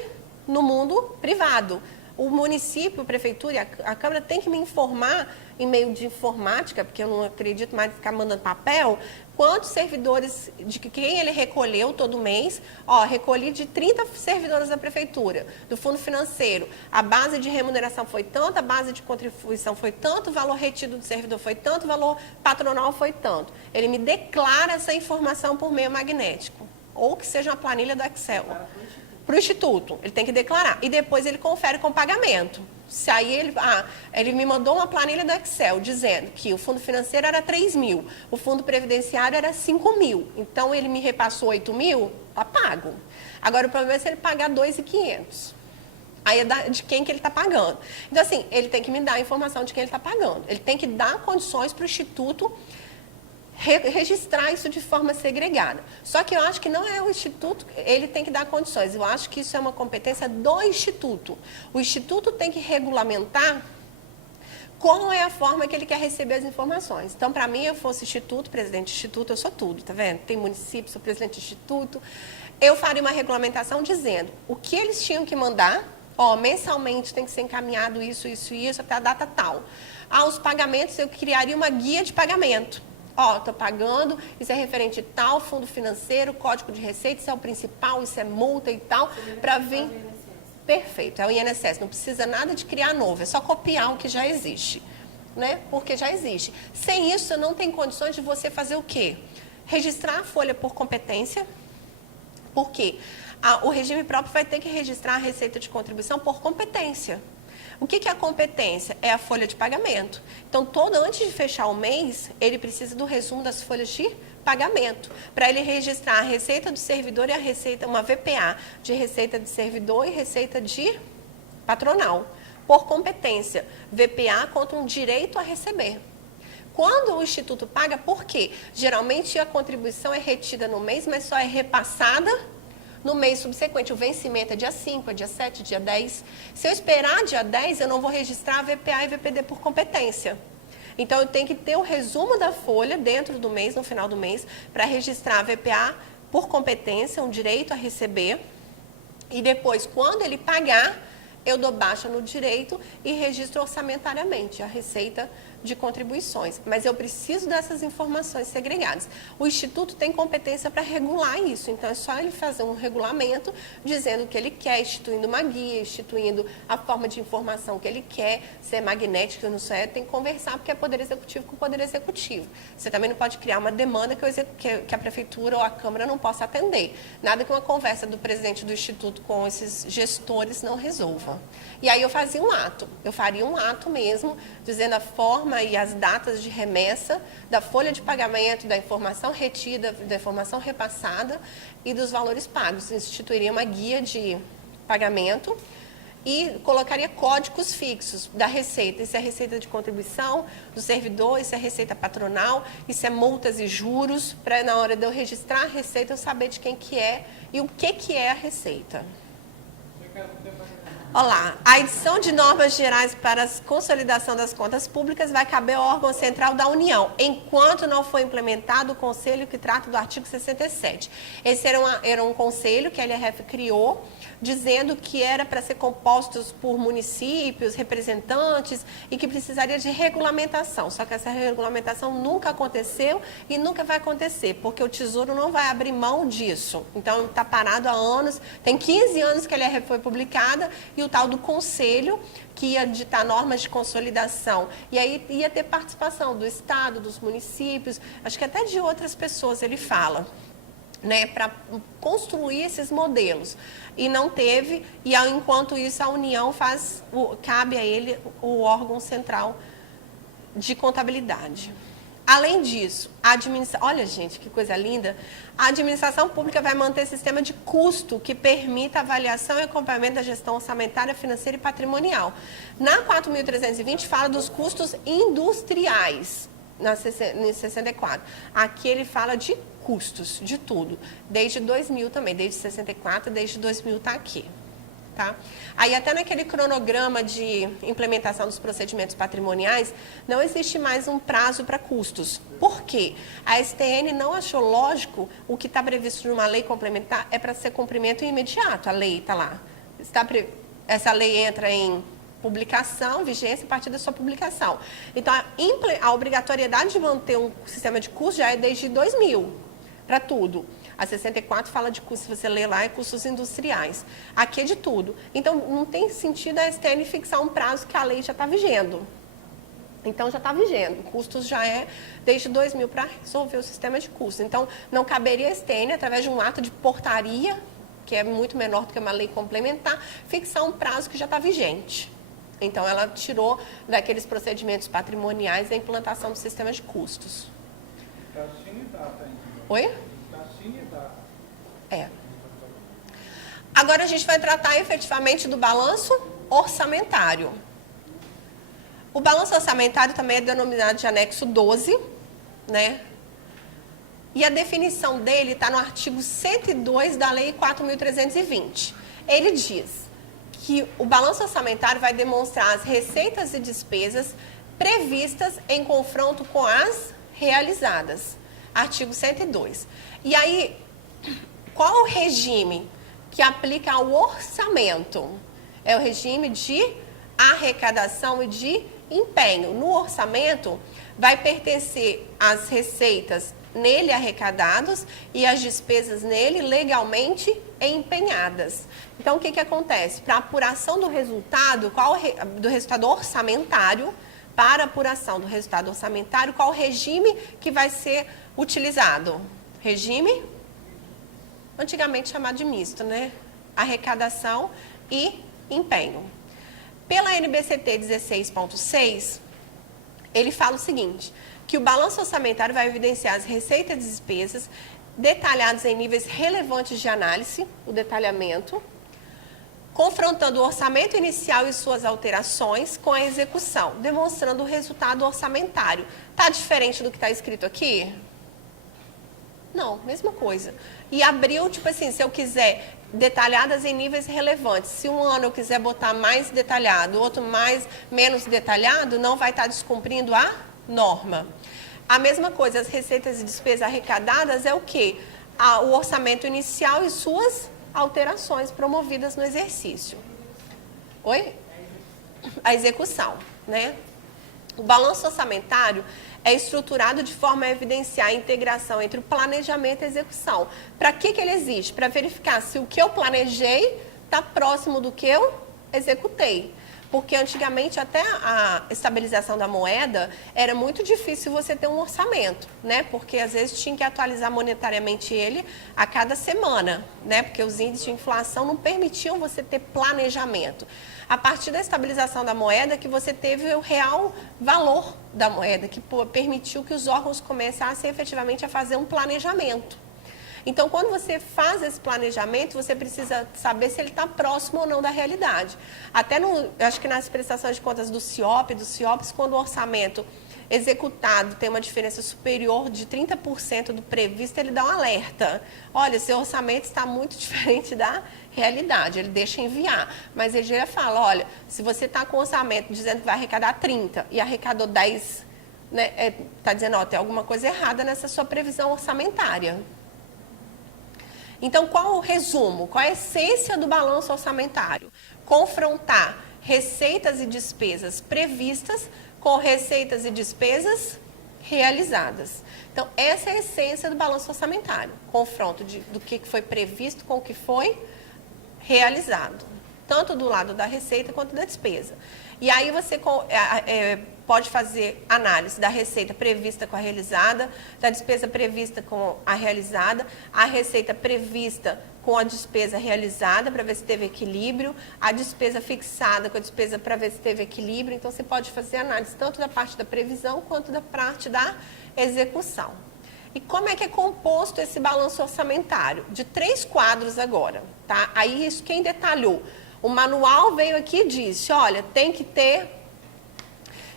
no mundo privado. O município, a prefeitura e a Câmara tem que me informar em meio de informática, porque eu não acredito mais em ficar mandando papel, quantos servidores, de quem ele recolheu todo mês. Ó, recolhi de 30 servidores da prefeitura, do fundo financeiro. A base de remuneração foi tanto, a base de contribuição foi tanto, o valor retido do servidor foi tanto, o valor patronal foi tanto. Ele me declara essa informação por meio magnético, ou que seja uma planilha do Excel. Para o Instituto, ele tem que declarar. E depois ele confere com pagamento. Se aí ele me mandou uma planilha do Excel dizendo que o fundo financeiro era 3 mil, o fundo previdenciário era 5 mil. Então, ele me repassou 8 mil, tá pago. Agora, o problema é se ele pagar 2.500. Aí é de quem que ele está pagando. Então, assim, ele tem que me dar a informação de quem ele está pagando. Ele tem que dar condições para o Instituto registrar isso de forma segregada. Só que eu acho que não é o Instituto, ele tem que dar condições. Eu acho que isso é uma competência do Instituto. O Instituto tem que regulamentar qual é a forma que ele quer receber as informações. Então, para mim, eu fosse Instituto, presidente de Instituto, eu sou tudo, tá vendo? Tem município, sou presidente de Instituto. Eu faria uma regulamentação dizendo o que eles tinham que mandar, mensalmente tem que ser encaminhado isso, até a data tal. Os pagamentos, eu criaria uma guia de pagamento. Estou pagando, isso é referente a tal, fundo financeiro, código de receita, isso é o principal, isso é multa e tal, para vir... Perfeito, é o INSS, não precisa nada de criar novo, é só copiar o que já existe, né? Porque já existe. Sem isso, não tem condições de você fazer o quê? Registrar a folha por competência, por quê? O regime próprio vai ter que registrar a receita de contribuição por competência. O que é a competência? É a folha de pagamento. Então, antes de fechar o mês, ele precisa do resumo das folhas de pagamento, para ele registrar a receita do servidor e a receita, uma VPA de receita de servidor e receita de patronal, por competência, VPA contra um direito a receber. Quando o Instituto paga, por quê? Geralmente a contribuição é retida no mês, mas só é repassada no mês subsequente. O vencimento é dia 5, é dia 7, dia 10. Se eu esperar dia 10, eu não vou registrar a VPA e VPD por competência. Então, eu tenho que ter o resumo da folha dentro do mês, no final do mês, para registrar a VPA por competência, um direito a receber. E depois, quando ele pagar, eu dou baixa no direito e registro orçamentariamente a receita de contribuições. Mas eu preciso dessas informações segregadas. O Instituto tem competência para regular isso, então é só ele fazer um regulamento dizendo o que ele quer, instituindo uma guia, instituindo a forma de informação que ele quer, se é magnética, não sei, tem que conversar porque é Poder Executivo com o Poder Executivo. Você também não pode criar uma demanda que a Prefeitura ou a Câmara não possa atender. Nada que uma conversa do presidente do Instituto com esses gestores não resolva. E aí eu faria um ato mesmo, dizendo a forma e as datas de remessa da folha de pagamento, da informação retida, da informação repassada e dos valores pagos. Instituiria uma guia de pagamento e colocaria códigos fixos da receita. Isso é receita de contribuição do servidor, isso é receita patronal, isso é multas e juros, para na hora de eu registrar a receita eu saber de quem que é e o que é a receita. Olá, a edição de normas gerais para a consolidação das contas públicas vai caber ao órgão central da União, enquanto não for implementado o conselho que trata do artigo 67. Esse era um conselho que a LRF criou, dizendo que era para ser compostos por municípios, representantes, e que precisaria de regulamentação. Só que essa regulamentação nunca aconteceu e nunca vai acontecer, porque o Tesouro não vai abrir mão disso. Então, está parado há anos, tem 15 anos que a LRF foi publicada, e o tal do conselho, que ia ditar normas de consolidação. E aí ia ter participação do Estado, dos municípios, acho que até de outras pessoas ele fala, né, para construir esses modelos. E não teve, e enquanto isso a União cabe a ele o órgão central de contabilidade. Além disso, olha, gente, que coisa linda, a administração pública vai manter sistema de custo que permita avaliação e acompanhamento da gestão orçamentária, financeira e patrimonial. Na 4.320 fala dos custos industriais, na 64. Aqui ele fala de custos, de tudo, desde 2000 também, desde 64, desde 2000 está aqui. Tá? Aí até naquele cronograma de implementação dos procedimentos patrimoniais, não existe mais um prazo para custos. Por quê? A STN não achou lógico o que está previsto numa lei complementar é para ser cumprimento imediato, a lei está lá. Essa lei entra em publicação, vigência a partir da sua publicação. Então, a obrigatoriedade de manter um sistema de custos já é desde 2000, para tudo. A 64 fala de custos, se você ler lá, é custos industriais. Aqui é de tudo. Então, não tem sentido a STN fixar um prazo que a lei já está vigendo. Então, já está vigendo. Custos já é desde 2000 para resolver o sistema de custos. Então, não caberia a STN, através de um ato de portaria, que é muito menor do que uma lei complementar, fixar um prazo que já está vigente. Então, ela tirou daqueles procedimentos patrimoniais a implantação do sistema de custos. Está sim e data ainda. Oi? É. Agora a gente vai tratar efetivamente do balanço orçamentário. O balanço orçamentário também é denominado de anexo 12, né? E a definição dele está no artigo 102 da Lei 4.320. Ele diz que o balanço orçamentário vai demonstrar as receitas e despesas previstas em confronto com as realizadas. Artigo 102. E aí, qual o regime que aplica ao orçamento? É o regime de arrecadação e de empenho. No orçamento, vai pertencer as receitas nele arrecadadas e as despesas nele legalmente empenhadas. Então, o que acontece? Para apuração do resultado, do resultado orçamentário, para apuração do resultado orçamentário, qual o regime que vai ser utilizado? Regime antigamente chamado de misto, né? Arrecadação e empenho. Pela NBCT 16.6, ele fala o seguinte, que o balanço orçamentário vai evidenciar as receitas e despesas detalhadas em níveis relevantes de análise, o detalhamento, confrontando o orçamento inicial e suas alterações com a execução, demonstrando o resultado orçamentário. Está diferente do que está escrito aqui? Não, mesma coisa. E abriu, tipo assim, se eu quiser detalhadas em níveis relevantes, se um ano eu quiser botar mais detalhado, outro menos detalhado, não vai estar descumprindo a norma. A mesma coisa, as receitas e despesas arrecadadas é o quê? O orçamento inicial e suas alterações promovidas no exercício. Oi? A execução, né? O balanço orçamentário é estruturado de forma a evidenciar a integração entre o planejamento e a execução. Para que ele existe? Para verificar se o que eu planejei está próximo do que eu executei. Porque antigamente, até a estabilização da moeda, era muito difícil você ter um orçamento, né? Porque às vezes tinha que atualizar monetariamente ele a cada semana, né? Porque os índices de inflação não permitiam você ter planejamento. A partir da estabilização da moeda que você teve o real valor da moeda, que permitiu que os órgãos começassem efetivamente a fazer um planejamento. Então, quando você faz esse planejamento, você precisa saber se ele está próximo ou não da realidade. Até, acho que nas prestações de contas do CIOP, dos CIOPs, quando o orçamento executado tem uma diferença superior de 30% do previsto, ele dá um alerta. Olha, seu orçamento está muito diferente da realidade, ele deixa enviar. Mas ele já fala, olha, se você está com o orçamento dizendo que vai arrecadar 30 e arrecadou 10, né, está dizendo, ó, tem alguma coisa errada nessa sua previsão orçamentária. Então, qual o resumo? Qual a essência do balanço orçamentário? Confrontar receitas e despesas previstas com receitas e despesas realizadas. Então, essa é a essência do balanço orçamentário. Confronto do que foi previsto com o que foi realizado. Tanto do lado da receita quanto da despesa. E aí você pode fazer análise da receita prevista com a realizada, da despesa prevista com a realizada, a receita prevista com a despesa realizada para ver se teve equilíbrio, a despesa fixada com a despesa para ver se teve equilíbrio. Então, você pode fazer análise tanto da parte da previsão quanto da parte da execução. E como é que é composto esse balanço orçamentário? De 3 quadros agora, tá? Aí, isso quem detalhou? O manual veio aqui e disse, olha, tem que ter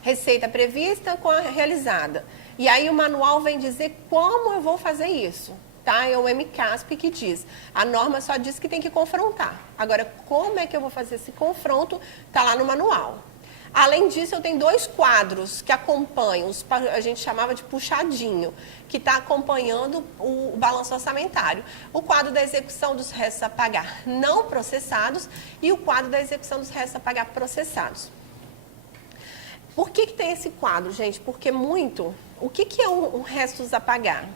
receita prevista com a realizada. E aí o manual vem dizer como eu vou fazer isso, tá? É o MCASP que diz. A norma só diz que tem que confrontar. Agora, como é que eu vou fazer esse confronto? Tá lá no manual. Além disso, eu tenho 2 quadros que acompanham, a gente chamava de puxadinho, que está acompanhando o balanço orçamentário. O quadro da execução dos restos a pagar não processados e o quadro da execução dos restos a pagar processados. Por que tem esse quadro, gente? Porque o que é um restos a pagar?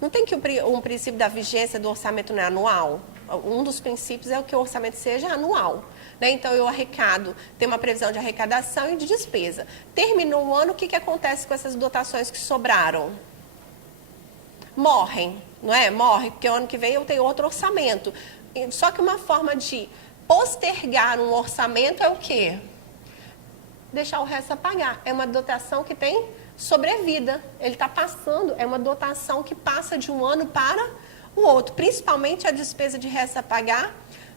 Não tem que um princípio da vigência do orçamento não é anual? Um dos princípios é que o orçamento seja anual. Né? Então, eu arrecado, tem uma previsão de arrecadação e de despesa. Terminou o ano, o que acontece com essas dotações que sobraram? Morrem, não é? Morrem, porque o ano que vem eu tenho outro orçamento. Só que uma forma de postergar um orçamento é o quê? Deixar o resto a pagar. É uma dotação que tem sobrevida. Ele está passando, é uma dotação que passa de um ano para o outro. Principalmente a despesa de resto a pagar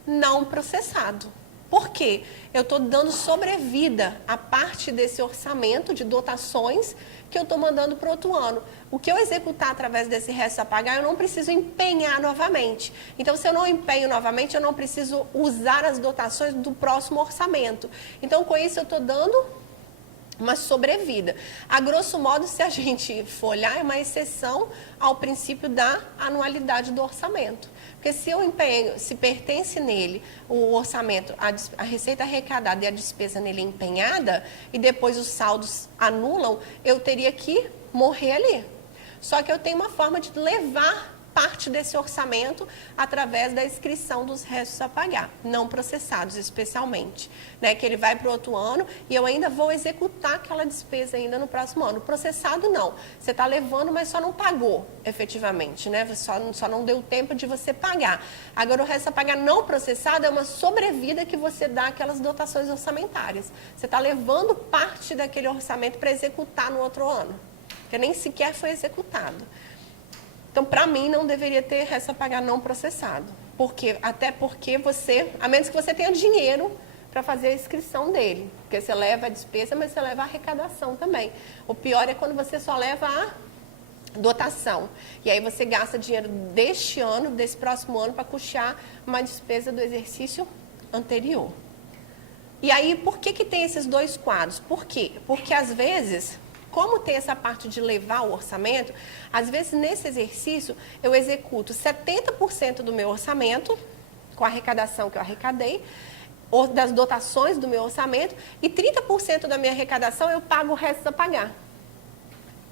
não processado. Por quê? Eu estou dando sobrevida a parte desse orçamento de dotações que eu estou mandando para o outro ano. O que eu executar através desse resto a pagar, eu não preciso empenhar novamente. Então, se eu não empenho novamente, eu não preciso usar as dotações do próximo orçamento. Então, com isso, eu estou dando uma sobrevida. A grosso modo, se a gente for olhar, é uma exceção ao princípio da anualidade do orçamento. Porque se eu empenho, se pertence nele o orçamento, a receita arrecadada e a despesa nele empenhada, e depois os saldos anulam, eu teria que morrer ali. Só que eu tenho uma forma de levar parte desse orçamento através da inscrição dos restos a pagar, não processados especialmente, né? Que ele vai para o outro ano e eu ainda vou executar aquela despesa ainda no próximo ano. Processado não, você está levando, mas só não pagou efetivamente, né? Só não deu tempo de você pagar. Agora o resto a pagar não processado é uma sobrevida que você dá àquelas dotações orçamentárias. Você está levando parte daquele orçamento para executar no outro ano. porque nem sequer foi executado. Então, para mim, não deveria ter resto a pagar não processado. Até porque você, a menos que você tenha dinheiro para fazer a inscrição dele. Porque você leva a despesa, mas você leva a arrecadação também. O pior é quando você só leva a dotação. E aí você gasta dinheiro deste ano, desse próximo ano, para custear uma despesa do exercício anterior. E aí, por que tem esses dois quadros? Por quê? Porque, às vezes, como tem essa parte de levar o orçamento, às vezes, nesse exercício, eu executo 70% do meu orçamento, com a arrecadação que eu arrecadei, ou das dotações do meu orçamento, e 30% da minha arrecadação eu pago o resto a pagar,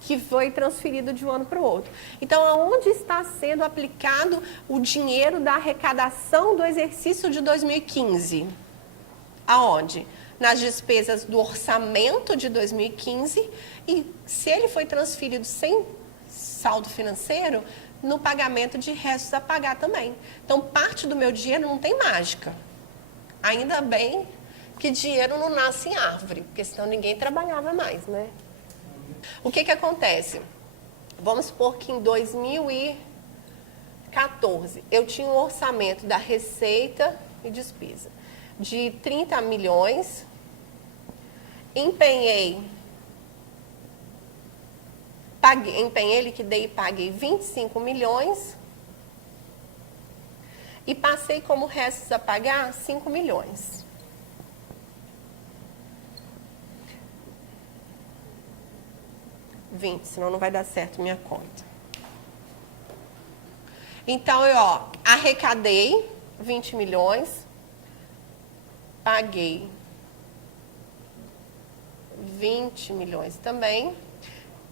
que foi transferido de um ano para o outro. Então, aonde está sendo aplicado o dinheiro da arrecadação do exercício de 2015? Aonde? Nas despesas do orçamento de 2015 e, se ele foi transferido sem saldo financeiro, no pagamento de restos a pagar também. Então, parte do meu dinheiro não tem mágica. Ainda bem que dinheiro não nasce em árvore, porque senão ninguém trabalhava mais, né? O que acontece? Vamos supor que em 2014 eu tinha um orçamento da receita e despesa de 30 milhões, empenhei, liquidei e paguei 25 milhões e passei como restos a pagar 5 milhões. Senão não vai dar certo minha conta. Então, eu arrecadei 20 milhões, paguei 20 milhões também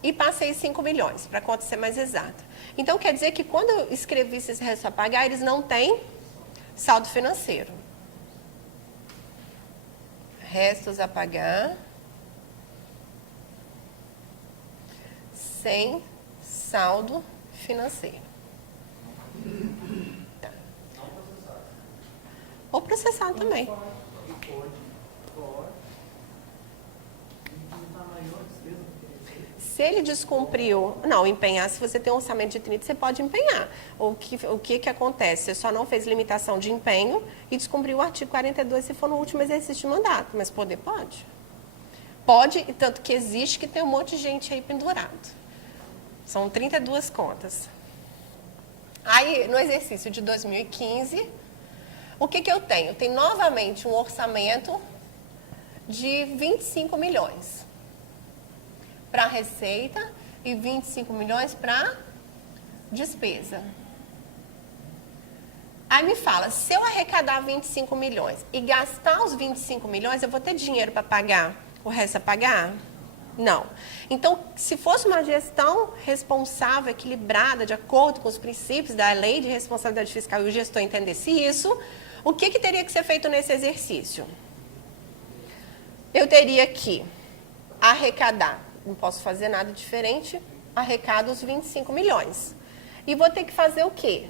e passei 5 milhões, para a conta ser mais exata. Então, quer dizer que quando eu escrevi esses restos a pagar, eles não têm saldo financeiro. Restos a pagar sem saldo financeiro. Tá. Ou processado também. Se ele descumpriu, não, empenhar, se você tem um orçamento de 30, você pode empenhar. O que acontece? Você só não fez limitação de empenho e descumpriu o artigo 42 se for no último exercício de mandato. Mas poder pode. Pode, tanto que existe que tem um monte de gente aí pendurado. São 32 contas. Aí, no exercício de 2015, o que eu tenho? Eu tenho novamente um orçamento de 25 milhões para receita e 25 milhões para despesa. Aí me fala, se eu arrecadar 25 milhões e gastar os 25 milhões, eu vou ter dinheiro para pagar o resto a pagar? Não. Então, se fosse uma gestão responsável, equilibrada, de acordo com os princípios da lei de responsabilidade fiscal e o gestor entendesse isso, o que teria que ser feito nesse exercício? Eu teria que arrecadar, não posso fazer nada diferente, arrecado os 25 milhões. E vou ter que fazer o quê?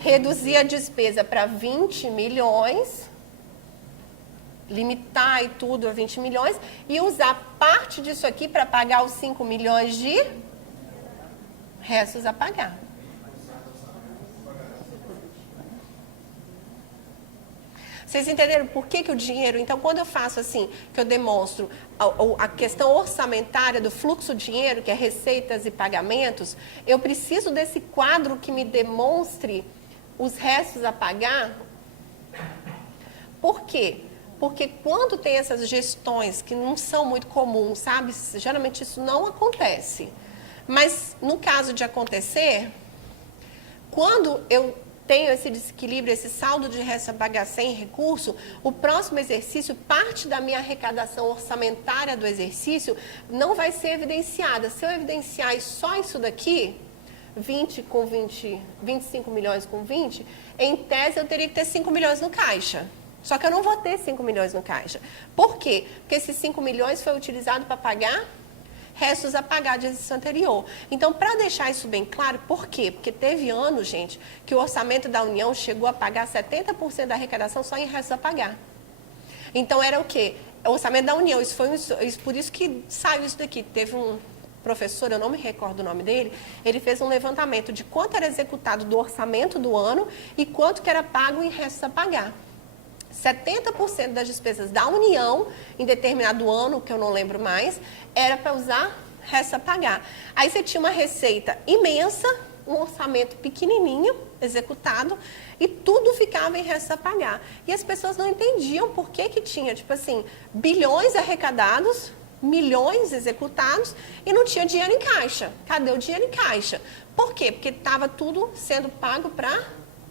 Reduzir a despesa para 20 milhões, limitar e tudo a 20 milhões, e usar parte disso aqui para pagar os 5 milhões de restos a pagar. Vocês entenderam por que o dinheiro... Então, quando eu faço assim, que eu demonstro a questão orçamentária do fluxo de dinheiro, que é receitas e pagamentos, eu preciso desse quadro que me demonstre os restos a pagar. Por quê? Porque quando tem essas gestões que não são muito comuns, sabe? Geralmente isso não acontece. Mas, no caso de acontecer, quando eu tenho esse desequilíbrio, esse saldo de resto a pagar sem recurso, o próximo exercício, parte da minha arrecadação orçamentária do exercício não vai ser evidenciada. Se eu evidenciar só isso daqui, 20 com 20, 25 milhões com 20, em tese eu teria que ter 5 milhões no caixa. Só que eu não vou ter 5 milhões no caixa. Por quê? Porque esses 5 milhões foi utilizado para pagar restos a pagar de exercício anterior. Então, para deixar isso bem claro, por quê? Porque teve anos, gente, que o orçamento da União chegou a pagar 70% da arrecadação só em restos a pagar. Então, era o quê? O orçamento da União. Por isso que saiu isso daqui. Teve professor, eu não me recordo o nome dele, ele fez um levantamento de quanto era executado do orçamento do ano e quanto que era pago em restos a pagar. 70% das despesas da União, em determinado ano, que eu não lembro mais, era para usar restos a pagar. Aí você tinha uma receita imensa, um orçamento pequenininho, executado, e tudo ficava em restos a pagar. E as pessoas não entendiam por que tinha, tipo assim, bilhões arrecadados, milhões executados e não tinha dinheiro em caixa. Cadê o dinheiro em caixa? Por quê? Porque estava tudo sendo pago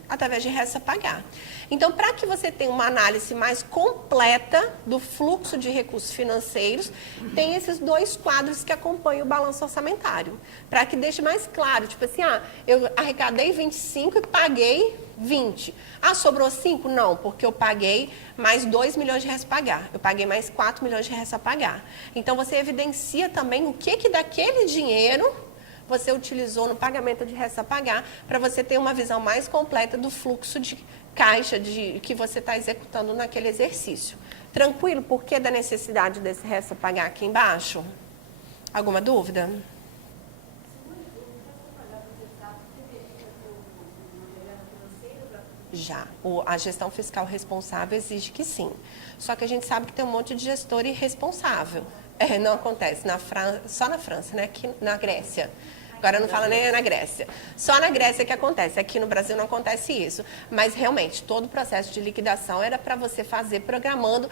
através de restos a pagar. Então, para que você tenha uma análise mais completa do fluxo de recursos financeiros, tem esses dois quadros que acompanham o balanço orçamentário. Para que deixe mais claro, tipo assim, eu arrecadei 25 e paguei 20. Sobrou 5? Não, porque eu paguei mais 2 milhões de reais a pagar. Eu paguei mais 4 milhões de reais a pagar. Então, você evidencia também o que daquele dinheiro você utilizou no pagamento de restos a pagar, para você ter uma visão mais completa do fluxo de caixa que você está executando naquele exercício. Tranquilo? Por que da necessidade desse resto a pagar aqui embaixo? Alguma dúvida? Já. A gestão fiscal responsável exige que sim. Só que a gente sabe que tem um monte de gestor irresponsável. Não acontece só na França, né? Aqui na Grécia. Agora eu não falo nem na Grécia. Só na Grécia que acontece. Aqui no Brasil não acontece isso. Mas realmente, todo o processo de liquidação era para você fazer programando.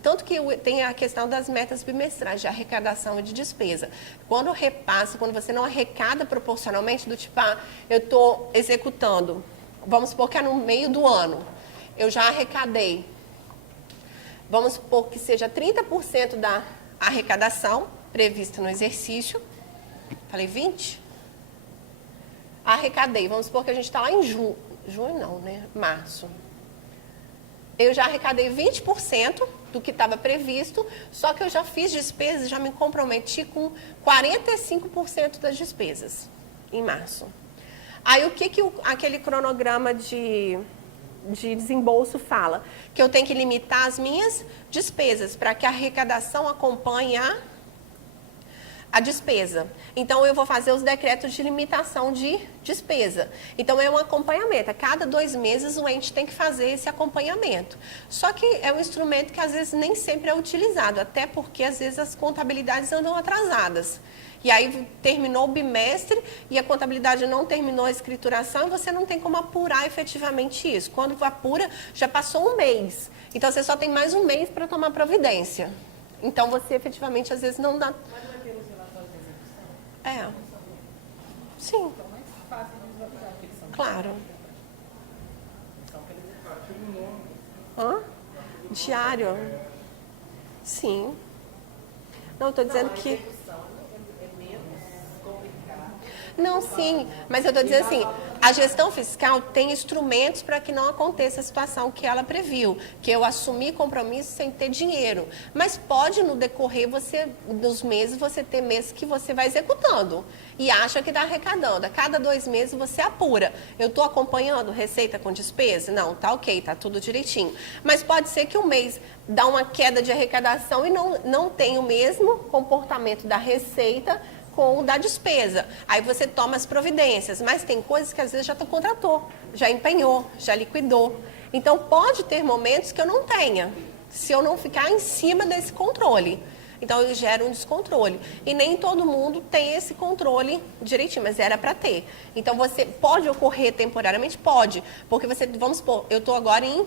Tanto que tem a questão das metas bimestrais de arrecadação e de despesa. Quando repassa, quando você não arrecada proporcionalmente, do tipo, eu estou executando, vamos supor que é no meio do ano, eu já arrecadei, vamos supor que seja 30% da arrecadação prevista no exercício. Falei 20? Arrecadei. Vamos supor que a gente está lá em junho não, né? Março. Eu já arrecadei 20% do que estava previsto, só que eu já fiz despesas, já me comprometi com 45% das despesas em março. Aí o que aquele cronograma de desembolso fala? Que eu tenho que limitar as minhas despesas para que a arrecadação acompanhe a despesa. Então, eu vou fazer os decretos de limitação de despesa. Então, é um acompanhamento. A cada 2 meses, o ente tem que fazer esse acompanhamento. Só que é um instrumento que, às vezes, nem sempre é utilizado, até porque, às vezes, as contabilidades andam atrasadas. E aí, terminou o bimestre e a contabilidade não terminou a escrituração e você não tem como apurar efetivamente isso. Quando apura, já passou um mês. Então, você só tem mais um mês para tomar providência. Então, você, efetivamente, às vezes, não dá... Sim. Claro. Diário? Sim. Não, estou dizendo que... Não, sim, mas eu estou dizendo assim, a gestão fiscal tem instrumentos para que não aconteça a situação que ela previu, que eu assumir compromisso sem ter dinheiro. Mas pode, no decorrer dos meses, você ter meses que você vai executando e acha que está arrecadando. A cada 2 meses você apura. Eu estou acompanhando receita com despesa? Não, tá ok, tá tudo direitinho. Mas pode ser que um mês dá uma queda de arrecadação e não tem o mesmo comportamento da receita com o da despesa. Aí você toma as providências, mas tem coisas que às vezes já contratou, já empenhou, já liquidou. Então pode ter momentos que eu não tenha, se eu não ficar em cima desse controle. Então eu gero um descontrole. E nem todo mundo tem esse controle direitinho, mas era para ter. Então você pode ocorrer temporariamente? Pode. Porque vamos supor, eu estou agora em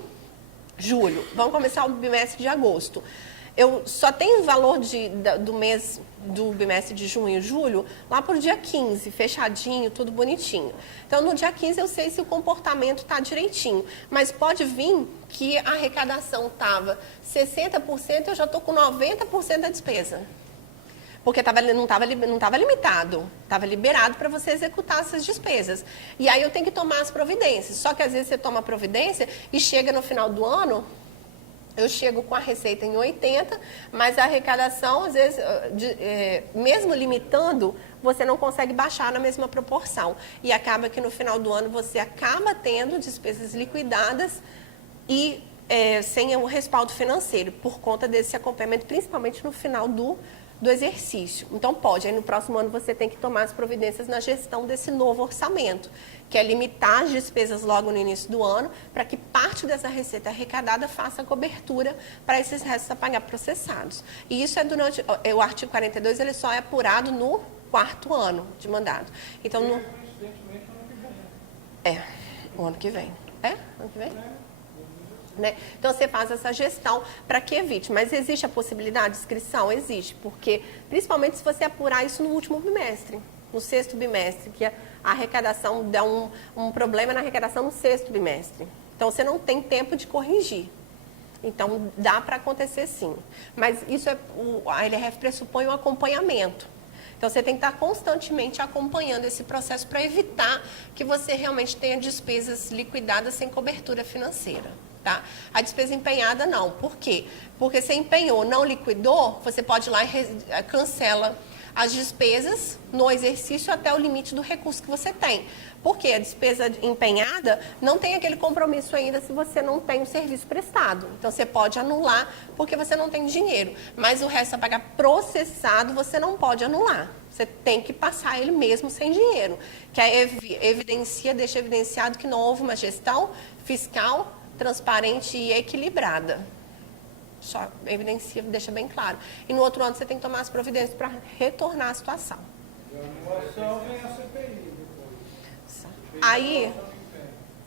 julho, vamos começar o bimestre de agosto. Eu só tenho valor do bimestre de junho e julho lá por dia 15, fechadinho, tudo bonitinho. Então, no dia 15 eu sei se o comportamento está direitinho. Mas pode vir que a arrecadação estava 60%, eu já estou com 90% da despesa. Porque não estava limitado, estava liberado para você executar essas despesas. E aí eu tenho que tomar as providências. Só que às vezes você toma a providência e chega no final do ano... Eu chego com a receita em 80, mas a arrecadação, às vezes, mesmo limitando, você não consegue baixar na mesma proporção. E acaba que no final do ano você acaba tendo despesas liquidadas e sem o respaldo financeiro, por conta desse acompanhamento, principalmente no final do do exercício. Então, pode. Aí, no próximo ano, você tem que tomar as providências na gestão desse novo orçamento, que é limitar as despesas logo no início do ano, para que parte dessa receita arrecadada faça cobertura para esses restos a pagar processados. E isso é durante... O artigo 42, ele só é apurado no 4º ano de mandato. Então, no... Coincidentemente, ano que vem. o ano que vem. Ano que vem? Né? Então, você faz essa gestão para que evite. Mas existe a possibilidade de inscrição? Existe, porque principalmente se você apurar isso no último bimestre, no 6º bimestre, que a arrecadação dá um problema na arrecadação no 6º bimestre. Então, você não tem tempo de corrigir. Então, dá para acontecer sim. Mas isso a LRF pressupõe um acompanhamento. Então, você tem que estar constantemente acompanhando esse processo para evitar que você realmente tenha despesas liquidadas sem cobertura financeira. Tá? A despesa empenhada não. Por quê? Porque você empenhou, não liquidou, você pode ir lá e cancela as despesas no exercício até o limite do recurso que você tem. Porque a despesa empenhada não tem aquele compromisso ainda se você não tem o serviço prestado. Então, você pode anular porque você não tem dinheiro. Mas o resto a pagar processado, você não pode anular. Você tem que passar ele mesmo sem dinheiro. Que deixa evidenciado que não houve uma gestão fiscal transparente e equilibrada. Só evidencia, deixa bem claro. E no outro ano você tem que tomar as providências para retornar à situação. E a anulação vem a CPI depois. Aí,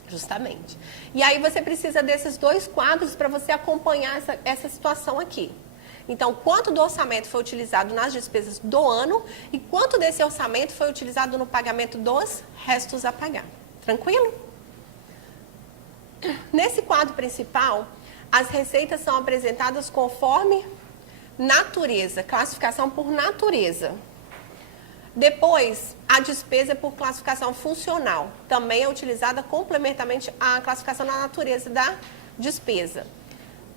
justamente. E aí você precisa desses 2 quadros para você acompanhar essa situação aqui. Então, quanto do orçamento foi utilizado nas despesas do ano e quanto desse orçamento foi utilizado no pagamento dos restos a pagar. Tranquilo? Nesse quadro principal, as receitas são apresentadas conforme natureza, classificação por natureza. Depois, a despesa é por classificação funcional. Também é utilizada complementarmente a classificação na natureza da despesa.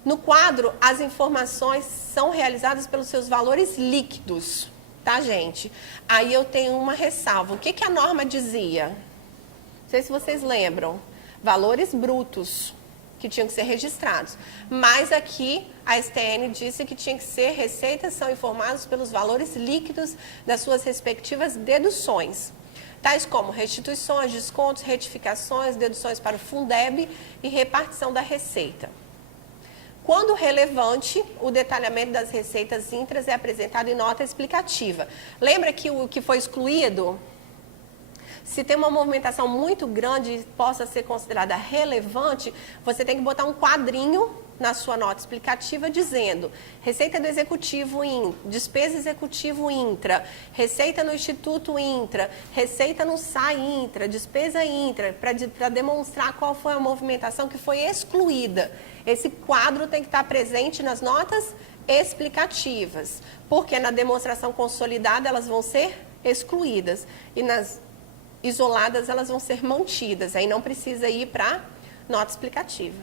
No quadro, as informações são realizadas pelos seus valores líquidos, tá, gente? Aí eu tenho uma ressalva. O que a norma dizia? Não sei se vocês lembram. Valores brutos que tinham que ser registrados. Mas aqui a STN disse que tinha que ser receitas são informadas pelos valores líquidos das suas respectivas deduções, tais como restituições, descontos, retificações, deduções para o Fundeb e repartição da receita. Quando relevante, o detalhamento das receitas intras é apresentado em nota explicativa. Lembra que o que foi excluído? Se tem uma movimentação muito grande e possa ser considerada relevante, você tem que botar um quadrinho na sua nota explicativa dizendo receita do executivo despesa executivo intra, receita no instituto intra, receita no SAI intra, despesa intra, para demonstrar qual foi a movimentação que foi excluída. Esse quadro tem que estar presente nas notas explicativas, porque na demonstração consolidada elas vão ser excluídas e nas isoladas elas vão ser mantidas, aí não precisa ir para nota explicativa.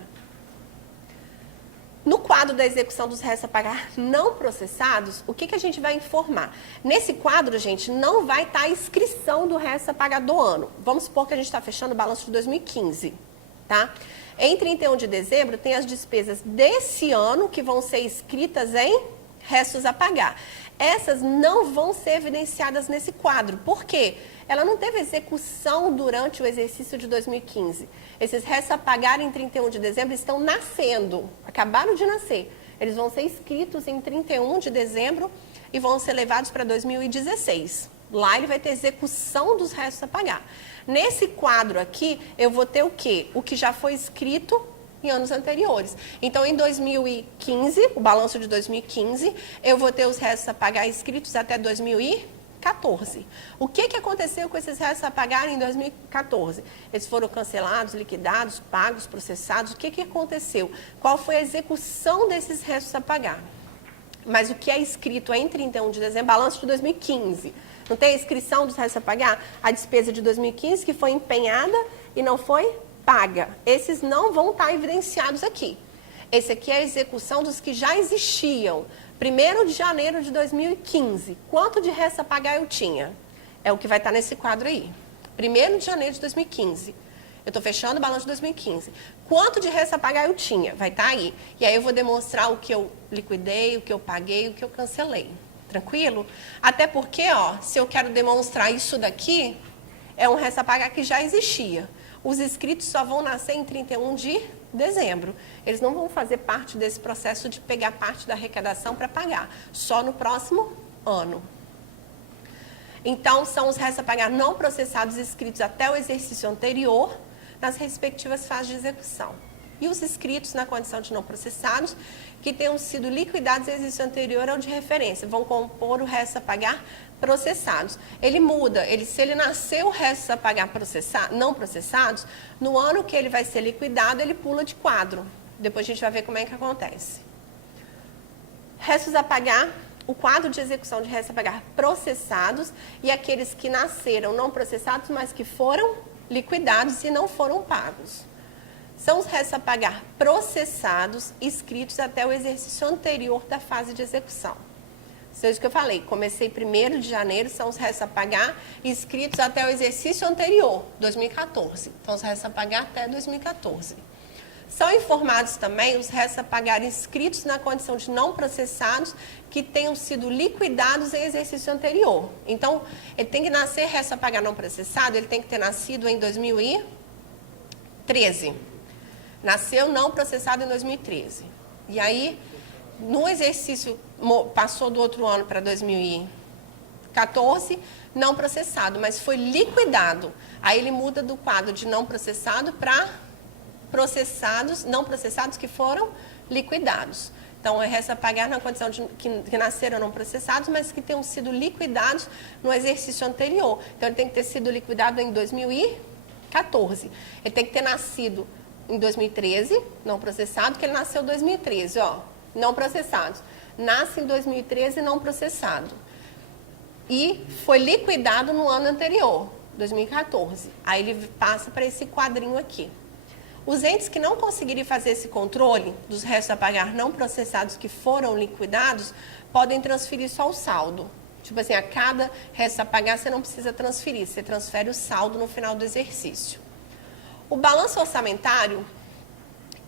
No quadro da execução dos restos a pagar não processados, o que a gente vai informar? Nesse quadro, gente, não vai estar a inscrição do resto a pagar do ano. Vamos supor que a gente está fechando o balanço de 2015, tá? Em 31 de dezembro, tem as despesas desse ano que vão ser escritas em restos a pagar. Essas não vão ser evidenciadas nesse quadro. Por quê? Ela não teve execução durante o exercício de 2015. Esses restos a pagar em 31 de dezembro estão nascendo, acabaram de nascer. Eles vão ser escritos em 31 de dezembro e vão ser levados para 2016. Lá ele vai ter execução dos restos a pagar. Nesse quadro aqui, eu vou ter o quê? O que já foi escrito em anos anteriores. Então, em 2015, o balanço de 2015, eu vou ter os restos a pagar escritos até 2014. O que aconteceu com esses restos a pagar em 2014? Eles foram cancelados, liquidados, pagos, processados. O que aconteceu? Qual foi a execução desses restos a pagar? Mas o que é escrito em 31 de dezembro, balanço de 2015. Não tem a inscrição dos restos a pagar? A despesa de 2015 que foi empenhada e não foi paga. Esses não vão estar evidenciados aqui. Esse aqui é a execução dos que já existiam. 1º de janeiro de 2015. Quanto de resto a pagar eu tinha? É o que vai estar nesse quadro aí. 1º de janeiro de 2015. Eu estou fechando o balanço de 2015. Quanto de resto a pagar eu tinha? Vai estar aí. E aí eu vou demonstrar o que eu liquidei, o que eu paguei, o que eu cancelei. Tranquilo? Até porque, ó, se eu quero demonstrar isso daqui, é um resta pagar que já existia. Os inscritos só vão nascer em 31 de dezembro. Eles não vão fazer parte desse processo de pegar parte da arrecadação para pagar, só no próximo ano. Então, são os resta pagar não processados inscritos até o exercício anterior, nas respectivas fases de execução. E os inscritos na condição de não processados, que tenham sido liquidados no exercício anterior ao de referência, vão compor o resto a pagar processados. Ele muda, se ele nasceu o resto a pagar não processados, no ano que ele vai ser liquidado, ele pula de quadro. Depois a gente vai ver como é que acontece. Restos a pagar, o quadro de execução de restos a pagar processados e aqueles que nasceram não processados, mas que foram liquidados e não foram pagos. São os restos a pagar processados, inscritos até o exercício anterior da fase de execução. Seja o que eu falei, comecei 1º de janeiro, são os restos a pagar inscritos até o exercício anterior, 2014. Então, os restos a pagar até 2014. São informados também os restos a pagar inscritos na condição de não processados que tenham sido liquidados em exercício anterior. Então, ele tem que nascer resto a pagar não processado, ele tem que ter nascido em 2013. Nasceu não processado em 2013. E aí, no exercício, passou do outro ano para 2014, não processado, mas foi liquidado. Aí ele muda do quadro de não processado para processados, não processados que foram liquidados. Então, resta pagar na condição de que nasceram não processados, mas que tenham sido liquidados no exercício anterior. Então, ele tem que ter sido liquidado em 2014. Ele tem que ter nascido em 2013, não processado, que ele nasceu em 2013, ó, não processados. Nasce em 2013, não processado. E foi liquidado no ano anterior, 2014. Aí ele passa para esse quadrinho aqui. Os entes que não conseguirem fazer esse controle dos restos a pagar não processados que foram liquidados, podem transferir só o saldo. Tipo assim, a cada resto a pagar você não precisa transferir, você transfere o saldo no final do exercício. O balanço orçamentário,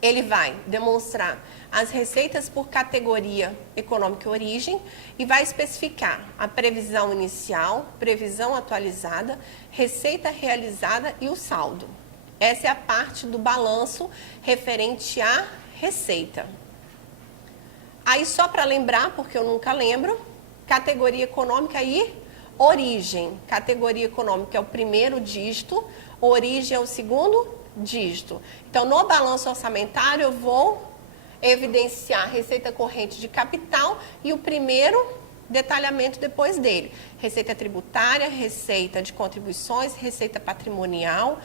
ele vai demonstrar as receitas por categoria econômica e origem e vai especificar a previsão inicial, previsão atualizada, receita realizada e o saldo. Essa é a parte do balanço referente à receita. Aí, só para lembrar, porque eu nunca lembro, categoria econômica e origem. Categoria econômica é o primeiro dígito, origem é o segundo dígito. Então, no balanço orçamentário, eu vou evidenciar a receita corrente de capital e o primeiro detalhamento depois dele. Receita tributária, receita de contribuições, receita patrimonial.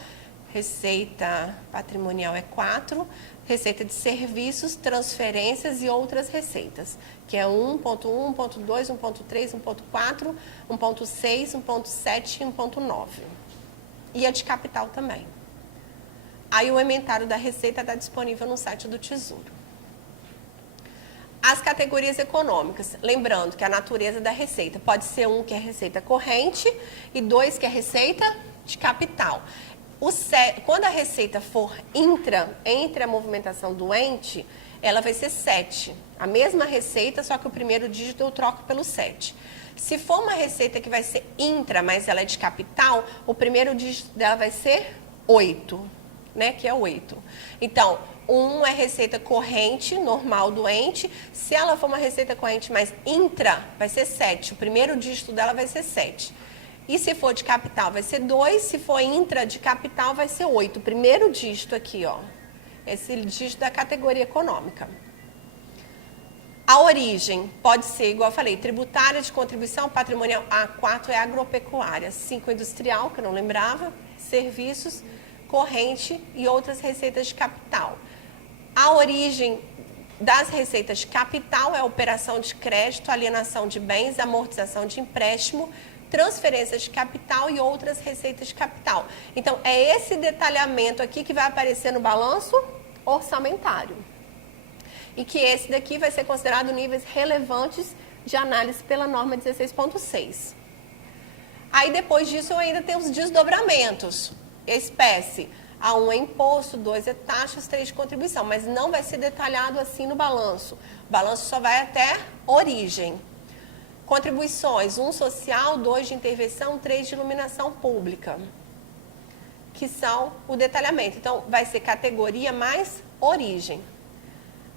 Receita patrimonial é 4, receita de serviços, transferências e outras receitas, que é 1.1, 1.2, 1.3, 1.4, 1.6, 1.7 e 1.9. E a de capital também. Aí o inventário da receita está disponível no site do Tesouro. As categorias econômicas, lembrando que a natureza da receita pode ser 1 que é receita corrente e 2 que é receita de capital. Quando a receita for entre a movimentação do ente, ela vai ser 7. A mesma receita, só que o primeiro dígito eu troco pelo 7. Se for uma receita que vai ser intra, mas ela é de capital, o primeiro dígito dela vai ser 8, né? Que é 8. Então, 1 é receita corrente, normal do ente. Se ela for uma receita corrente mais intra, vai ser 7. O primeiro dígito dela vai ser 7. E se for de capital, vai ser 2. Se for intra de capital, vai ser 8. O primeiro dígito aqui, ó. Esse dígito da categoria econômica. A origem pode ser, igual eu falei, tributária, de contribuição, patrimonial. A 4 é agropecuária. 5 industrial, que eu não lembrava. Serviços, corrente e outras receitas de capital. A origem das receitas de capital é operação de crédito, alienação de bens, amortização de empréstimo, transferências de capital e outras receitas de capital. Então, é esse detalhamento aqui que vai aparecer no balanço orçamentário. E que esse daqui vai ser considerado níveis relevantes de análise pela norma 16.6. Aí, depois disso, eu ainda tenho os desdobramentos. Espécie, A1 é imposto, 2 é taxas, 3 de contribuição, mas não vai ser detalhado assim no balanço. O balanço só vai até origem. Contribuições, 1 social, 2 de intervenção, 3 de iluminação pública, que são o detalhamento. Então, vai ser categoria mais origem.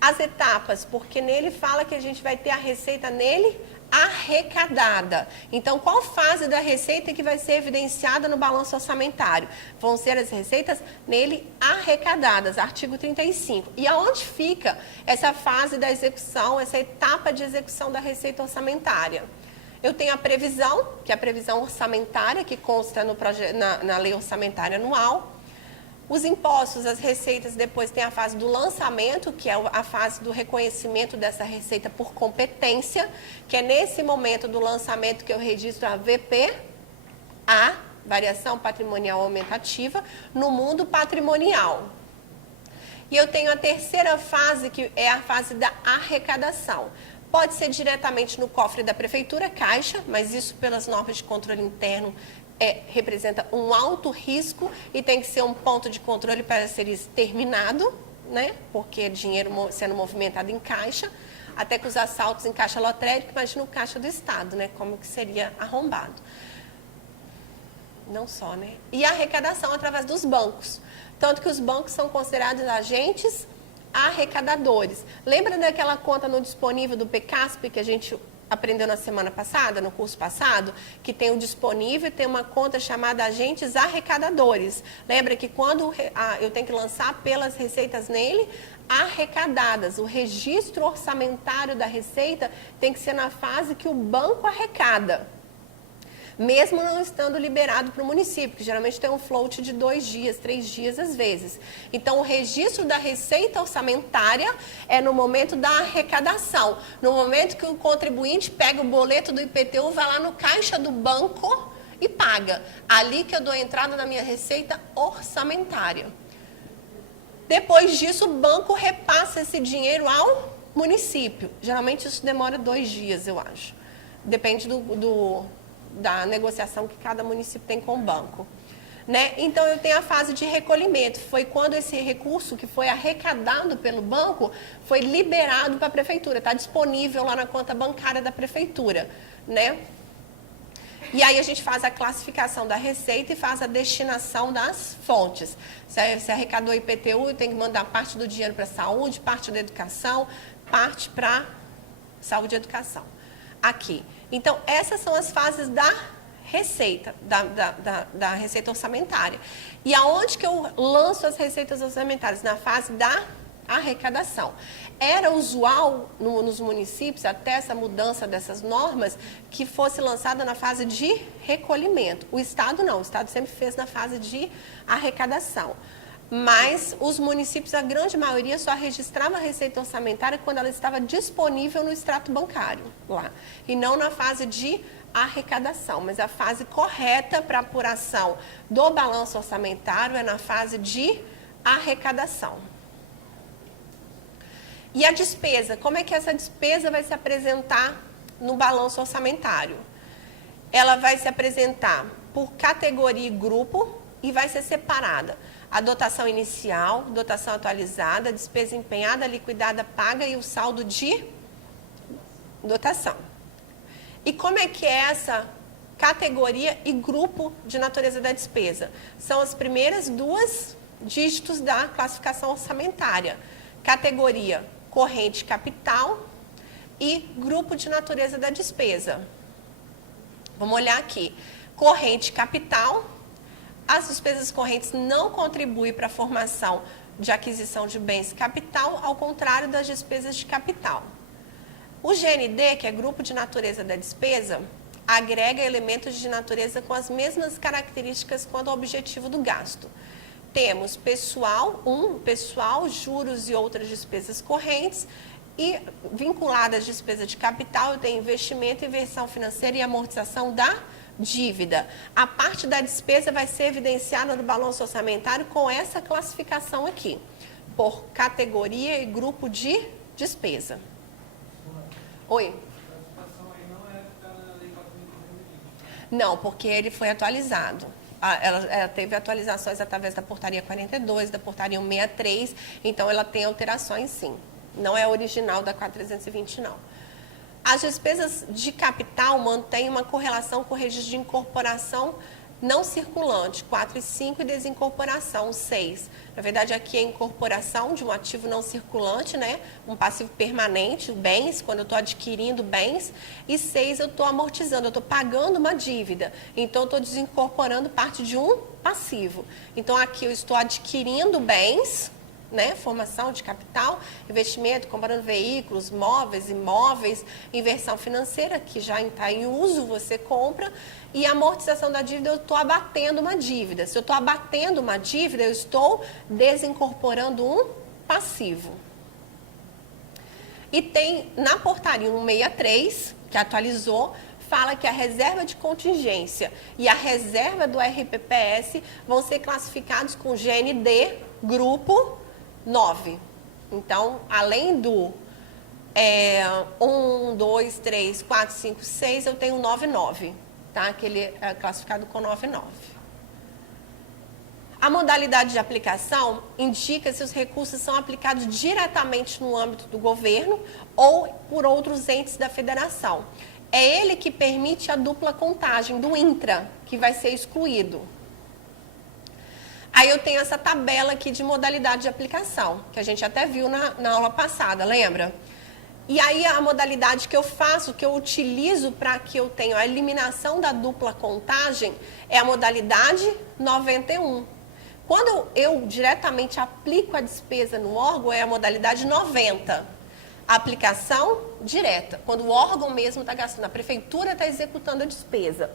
As etapas, porque nele fala que a gente vai ter a receita nele arrecadada. Então, qual fase da receita que vai ser evidenciada no balanço orçamentário? Vão ser as receitas nele arrecadadas, artigo 35. E aonde fica essa fase da execução, essa etapa de execução da receita orçamentária? Eu tenho a previsão, que é a previsão orçamentária, que consta na lei orçamentária anual. Os impostos, as receitas, depois tem a fase do lançamento, que é a fase do reconhecimento dessa receita por competência, que é nesse momento do lançamento que eu registro a VP, a variação patrimonial aumentativa, no mundo patrimonial. E eu tenho a terceira fase, que é a fase da arrecadação. Pode ser diretamente no cofre da prefeitura, caixa, mas isso pelas normas de controle interno representa um alto risco e tem que ser um ponto de controle para ser exterminado, né? Porque é dinheiro sendo movimentado em caixa, até que os assaltos em caixa lotérica, imagina o caixa do Estado, né? Como que seria arrombado. Não só, né? E a arrecadação através dos bancos. Tanto que os bancos são considerados agentes arrecadadores. Lembra daquela conta no disponível do PECASP que a gente aprendeu na semana passada, no curso passado, que tem o disponível e tem uma conta chamada agentes arrecadadores. Lembra que quando eu tenho que lançar pelas receitas nele, arrecadadas. O registro orçamentário da receita tem que ser na fase que o banco arrecada, mesmo não estando liberado para o município, que geralmente tem um float de 2 dias, 3 dias às vezes. Então, o registro da receita orçamentária é no momento da arrecadação, no momento que o contribuinte pega o boleto do IPTU, vai lá no caixa do banco e paga. Ali que eu dou entrada na minha receita orçamentária. Depois disso, o banco repassa esse dinheiro ao município. Geralmente isso demora 2 dias, eu acho. Depende da negociação que cada município tem com o banco. Né? Então, eu tenho a fase de recolhimento. Foi quando esse recurso que foi arrecadado pelo banco foi liberado para a prefeitura. Está disponível lá na conta bancária da prefeitura. Né? E aí, a gente faz a classificação da receita e faz a destinação das fontes. Se arrecadou IPTU, eu tenho que mandar parte do dinheiro para a saúde, parte da educação, parte para saúde e educação. Aqui. Então, essas são as fases da receita, da receita orçamentária. E aonde que eu lanço as receitas orçamentárias? Na fase da arrecadação. Era usual nos municípios, até essa mudança dessas normas, que fosse lançada na fase de recolhimento. O Estado não, o Estado sempre fez na fase de arrecadação. Mas os municípios, a grande maioria, só registrava a receita orçamentária quando ela estava disponível no extrato bancário lá. E não na fase de arrecadação. Mas a fase correta para apuração do balanço orçamentário é na fase de arrecadação. E a despesa? Como é que essa despesa vai se apresentar no balanço orçamentário? Ela vai se apresentar por categoria e grupo e vai ser separada. A dotação inicial, dotação atualizada, despesa empenhada, liquidada, paga e o saldo de dotação. E como é que é essa categoria e grupo de natureza da despesa? São as primeiras 2 dígitos da classificação orçamentária. Categoria corrente capital e grupo de natureza da despesa. Vamos olhar aqui. Corrente capital. As despesas correntes não contribuem para a formação de aquisição de bens capital, ao contrário das despesas de capital. O GND, que é Grupo de Natureza da Despesa, agrega elementos de natureza com as mesmas características quanto ao objetivo do gasto. Temos pessoal, juros e outras despesas correntes, e vinculada às despesas de capital, eu tenho investimento, inversão financeira e amortização da dívida. A parte da despesa vai ser evidenciada no balanço orçamentário com essa classificação aqui, por categoria e grupo de despesa. Oi? A classificação aí não é na lei 4.320. Não, porque ele foi atualizado. Ela teve atualizações através da portaria 42, da portaria 163, então ela tem alterações sim. Não é original da 4.320, não. As despesas de capital mantêm uma correlação com o registro de incorporação não circulante, 4 e 5, e desincorporação, 6. Na verdade, aqui é incorporação de um ativo não circulante, né? Um passivo permanente, bens, quando eu estou adquirindo bens. E 6, eu estou amortizando, eu estou pagando uma dívida. Então, eu estou desincorporando parte de um passivo. Então, aqui eu estou adquirindo bens, né? Formação de capital, investimento, comprando veículos, móveis, imóveis, inversão financeira, que já está em uso, você compra, e amortização da dívida, eu estou abatendo uma dívida. Se eu estou abatendo uma dívida, eu estou desincorporando um passivo. E tem na portaria 163, que atualizou, fala que a reserva de contingência e a reserva do RPPS vão ser classificados com GND, grupo 9. Então, além do 1, 2, 3, 4, 5, 6, eu tenho 9, 9, tá? Que ele é classificado com 9, 9. A modalidade de aplicação indica se os recursos são aplicados diretamente no âmbito do governo ou por outros entes da federação. É ele que permite a dupla contagem do intra, que vai ser excluído. Aí eu tenho essa tabela aqui de modalidade de aplicação, que a gente até viu na aula passada, lembra? E aí a modalidade que eu faço, que eu utilizo para que eu tenha a eliminação da dupla contagem, é a modalidade 91. Quando eu diretamente aplico a despesa no órgão, é a modalidade 90. A aplicação direta, quando o órgão mesmo está gastando, a prefeitura está executando a despesa.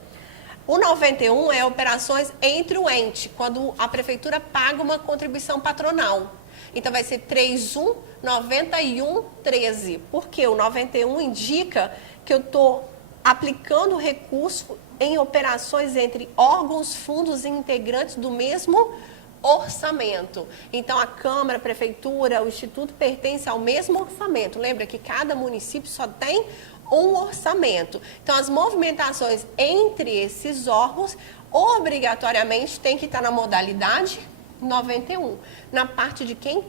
O 91 é operações entre o ente, quando a prefeitura paga uma contribuição patronal. Então, vai ser 31, 91, 13. Porque o 91 indica que eu estou aplicando recurso em operações entre órgãos, fundos e integrantes do mesmo orçamento. Então, a Câmara, a Prefeitura, o Instituto pertence ao mesmo orçamento. Lembra que cada município só tem um orçamento. Então, as movimentações entre esses órgãos, obrigatoriamente, tem que estar na modalidade 91. Na parte de quem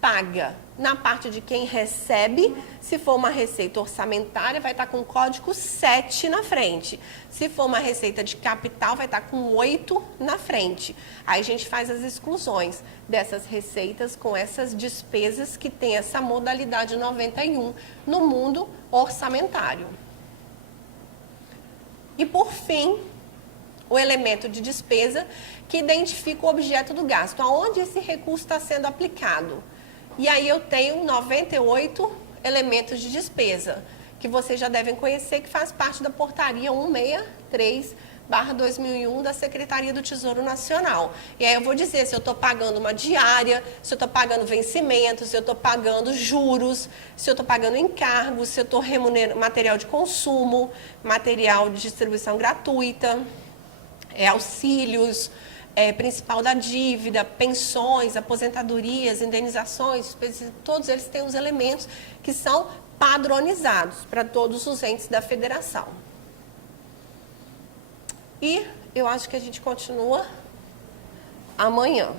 paga. Na parte de quem recebe, se for uma receita orçamentária, vai estar com o código 7 na frente. Se for uma receita de capital, vai estar com 8 na frente. Aí a gente faz as exclusões dessas receitas com essas despesas que tem essa modalidade 91 no mundo orçamentário. E por fim, o elemento de despesa que identifica o objeto do gasto, aonde esse recurso está sendo aplicado. E aí eu tenho 98 elementos de despesa, que vocês já devem conhecer, que faz parte da portaria 163/2001 da Secretaria do Tesouro Nacional. E aí eu vou dizer se eu estou pagando uma diária, se eu estou pagando vencimentos, se eu estou pagando juros, se eu estou pagando encargos, se eu estou remunerando material de consumo, material de distribuição gratuita, auxílios, principal da dívida, pensões, aposentadorias, indenizações, todos eles têm os elementos que são padronizados para todos os entes da federação. E eu acho que a gente continua amanhã.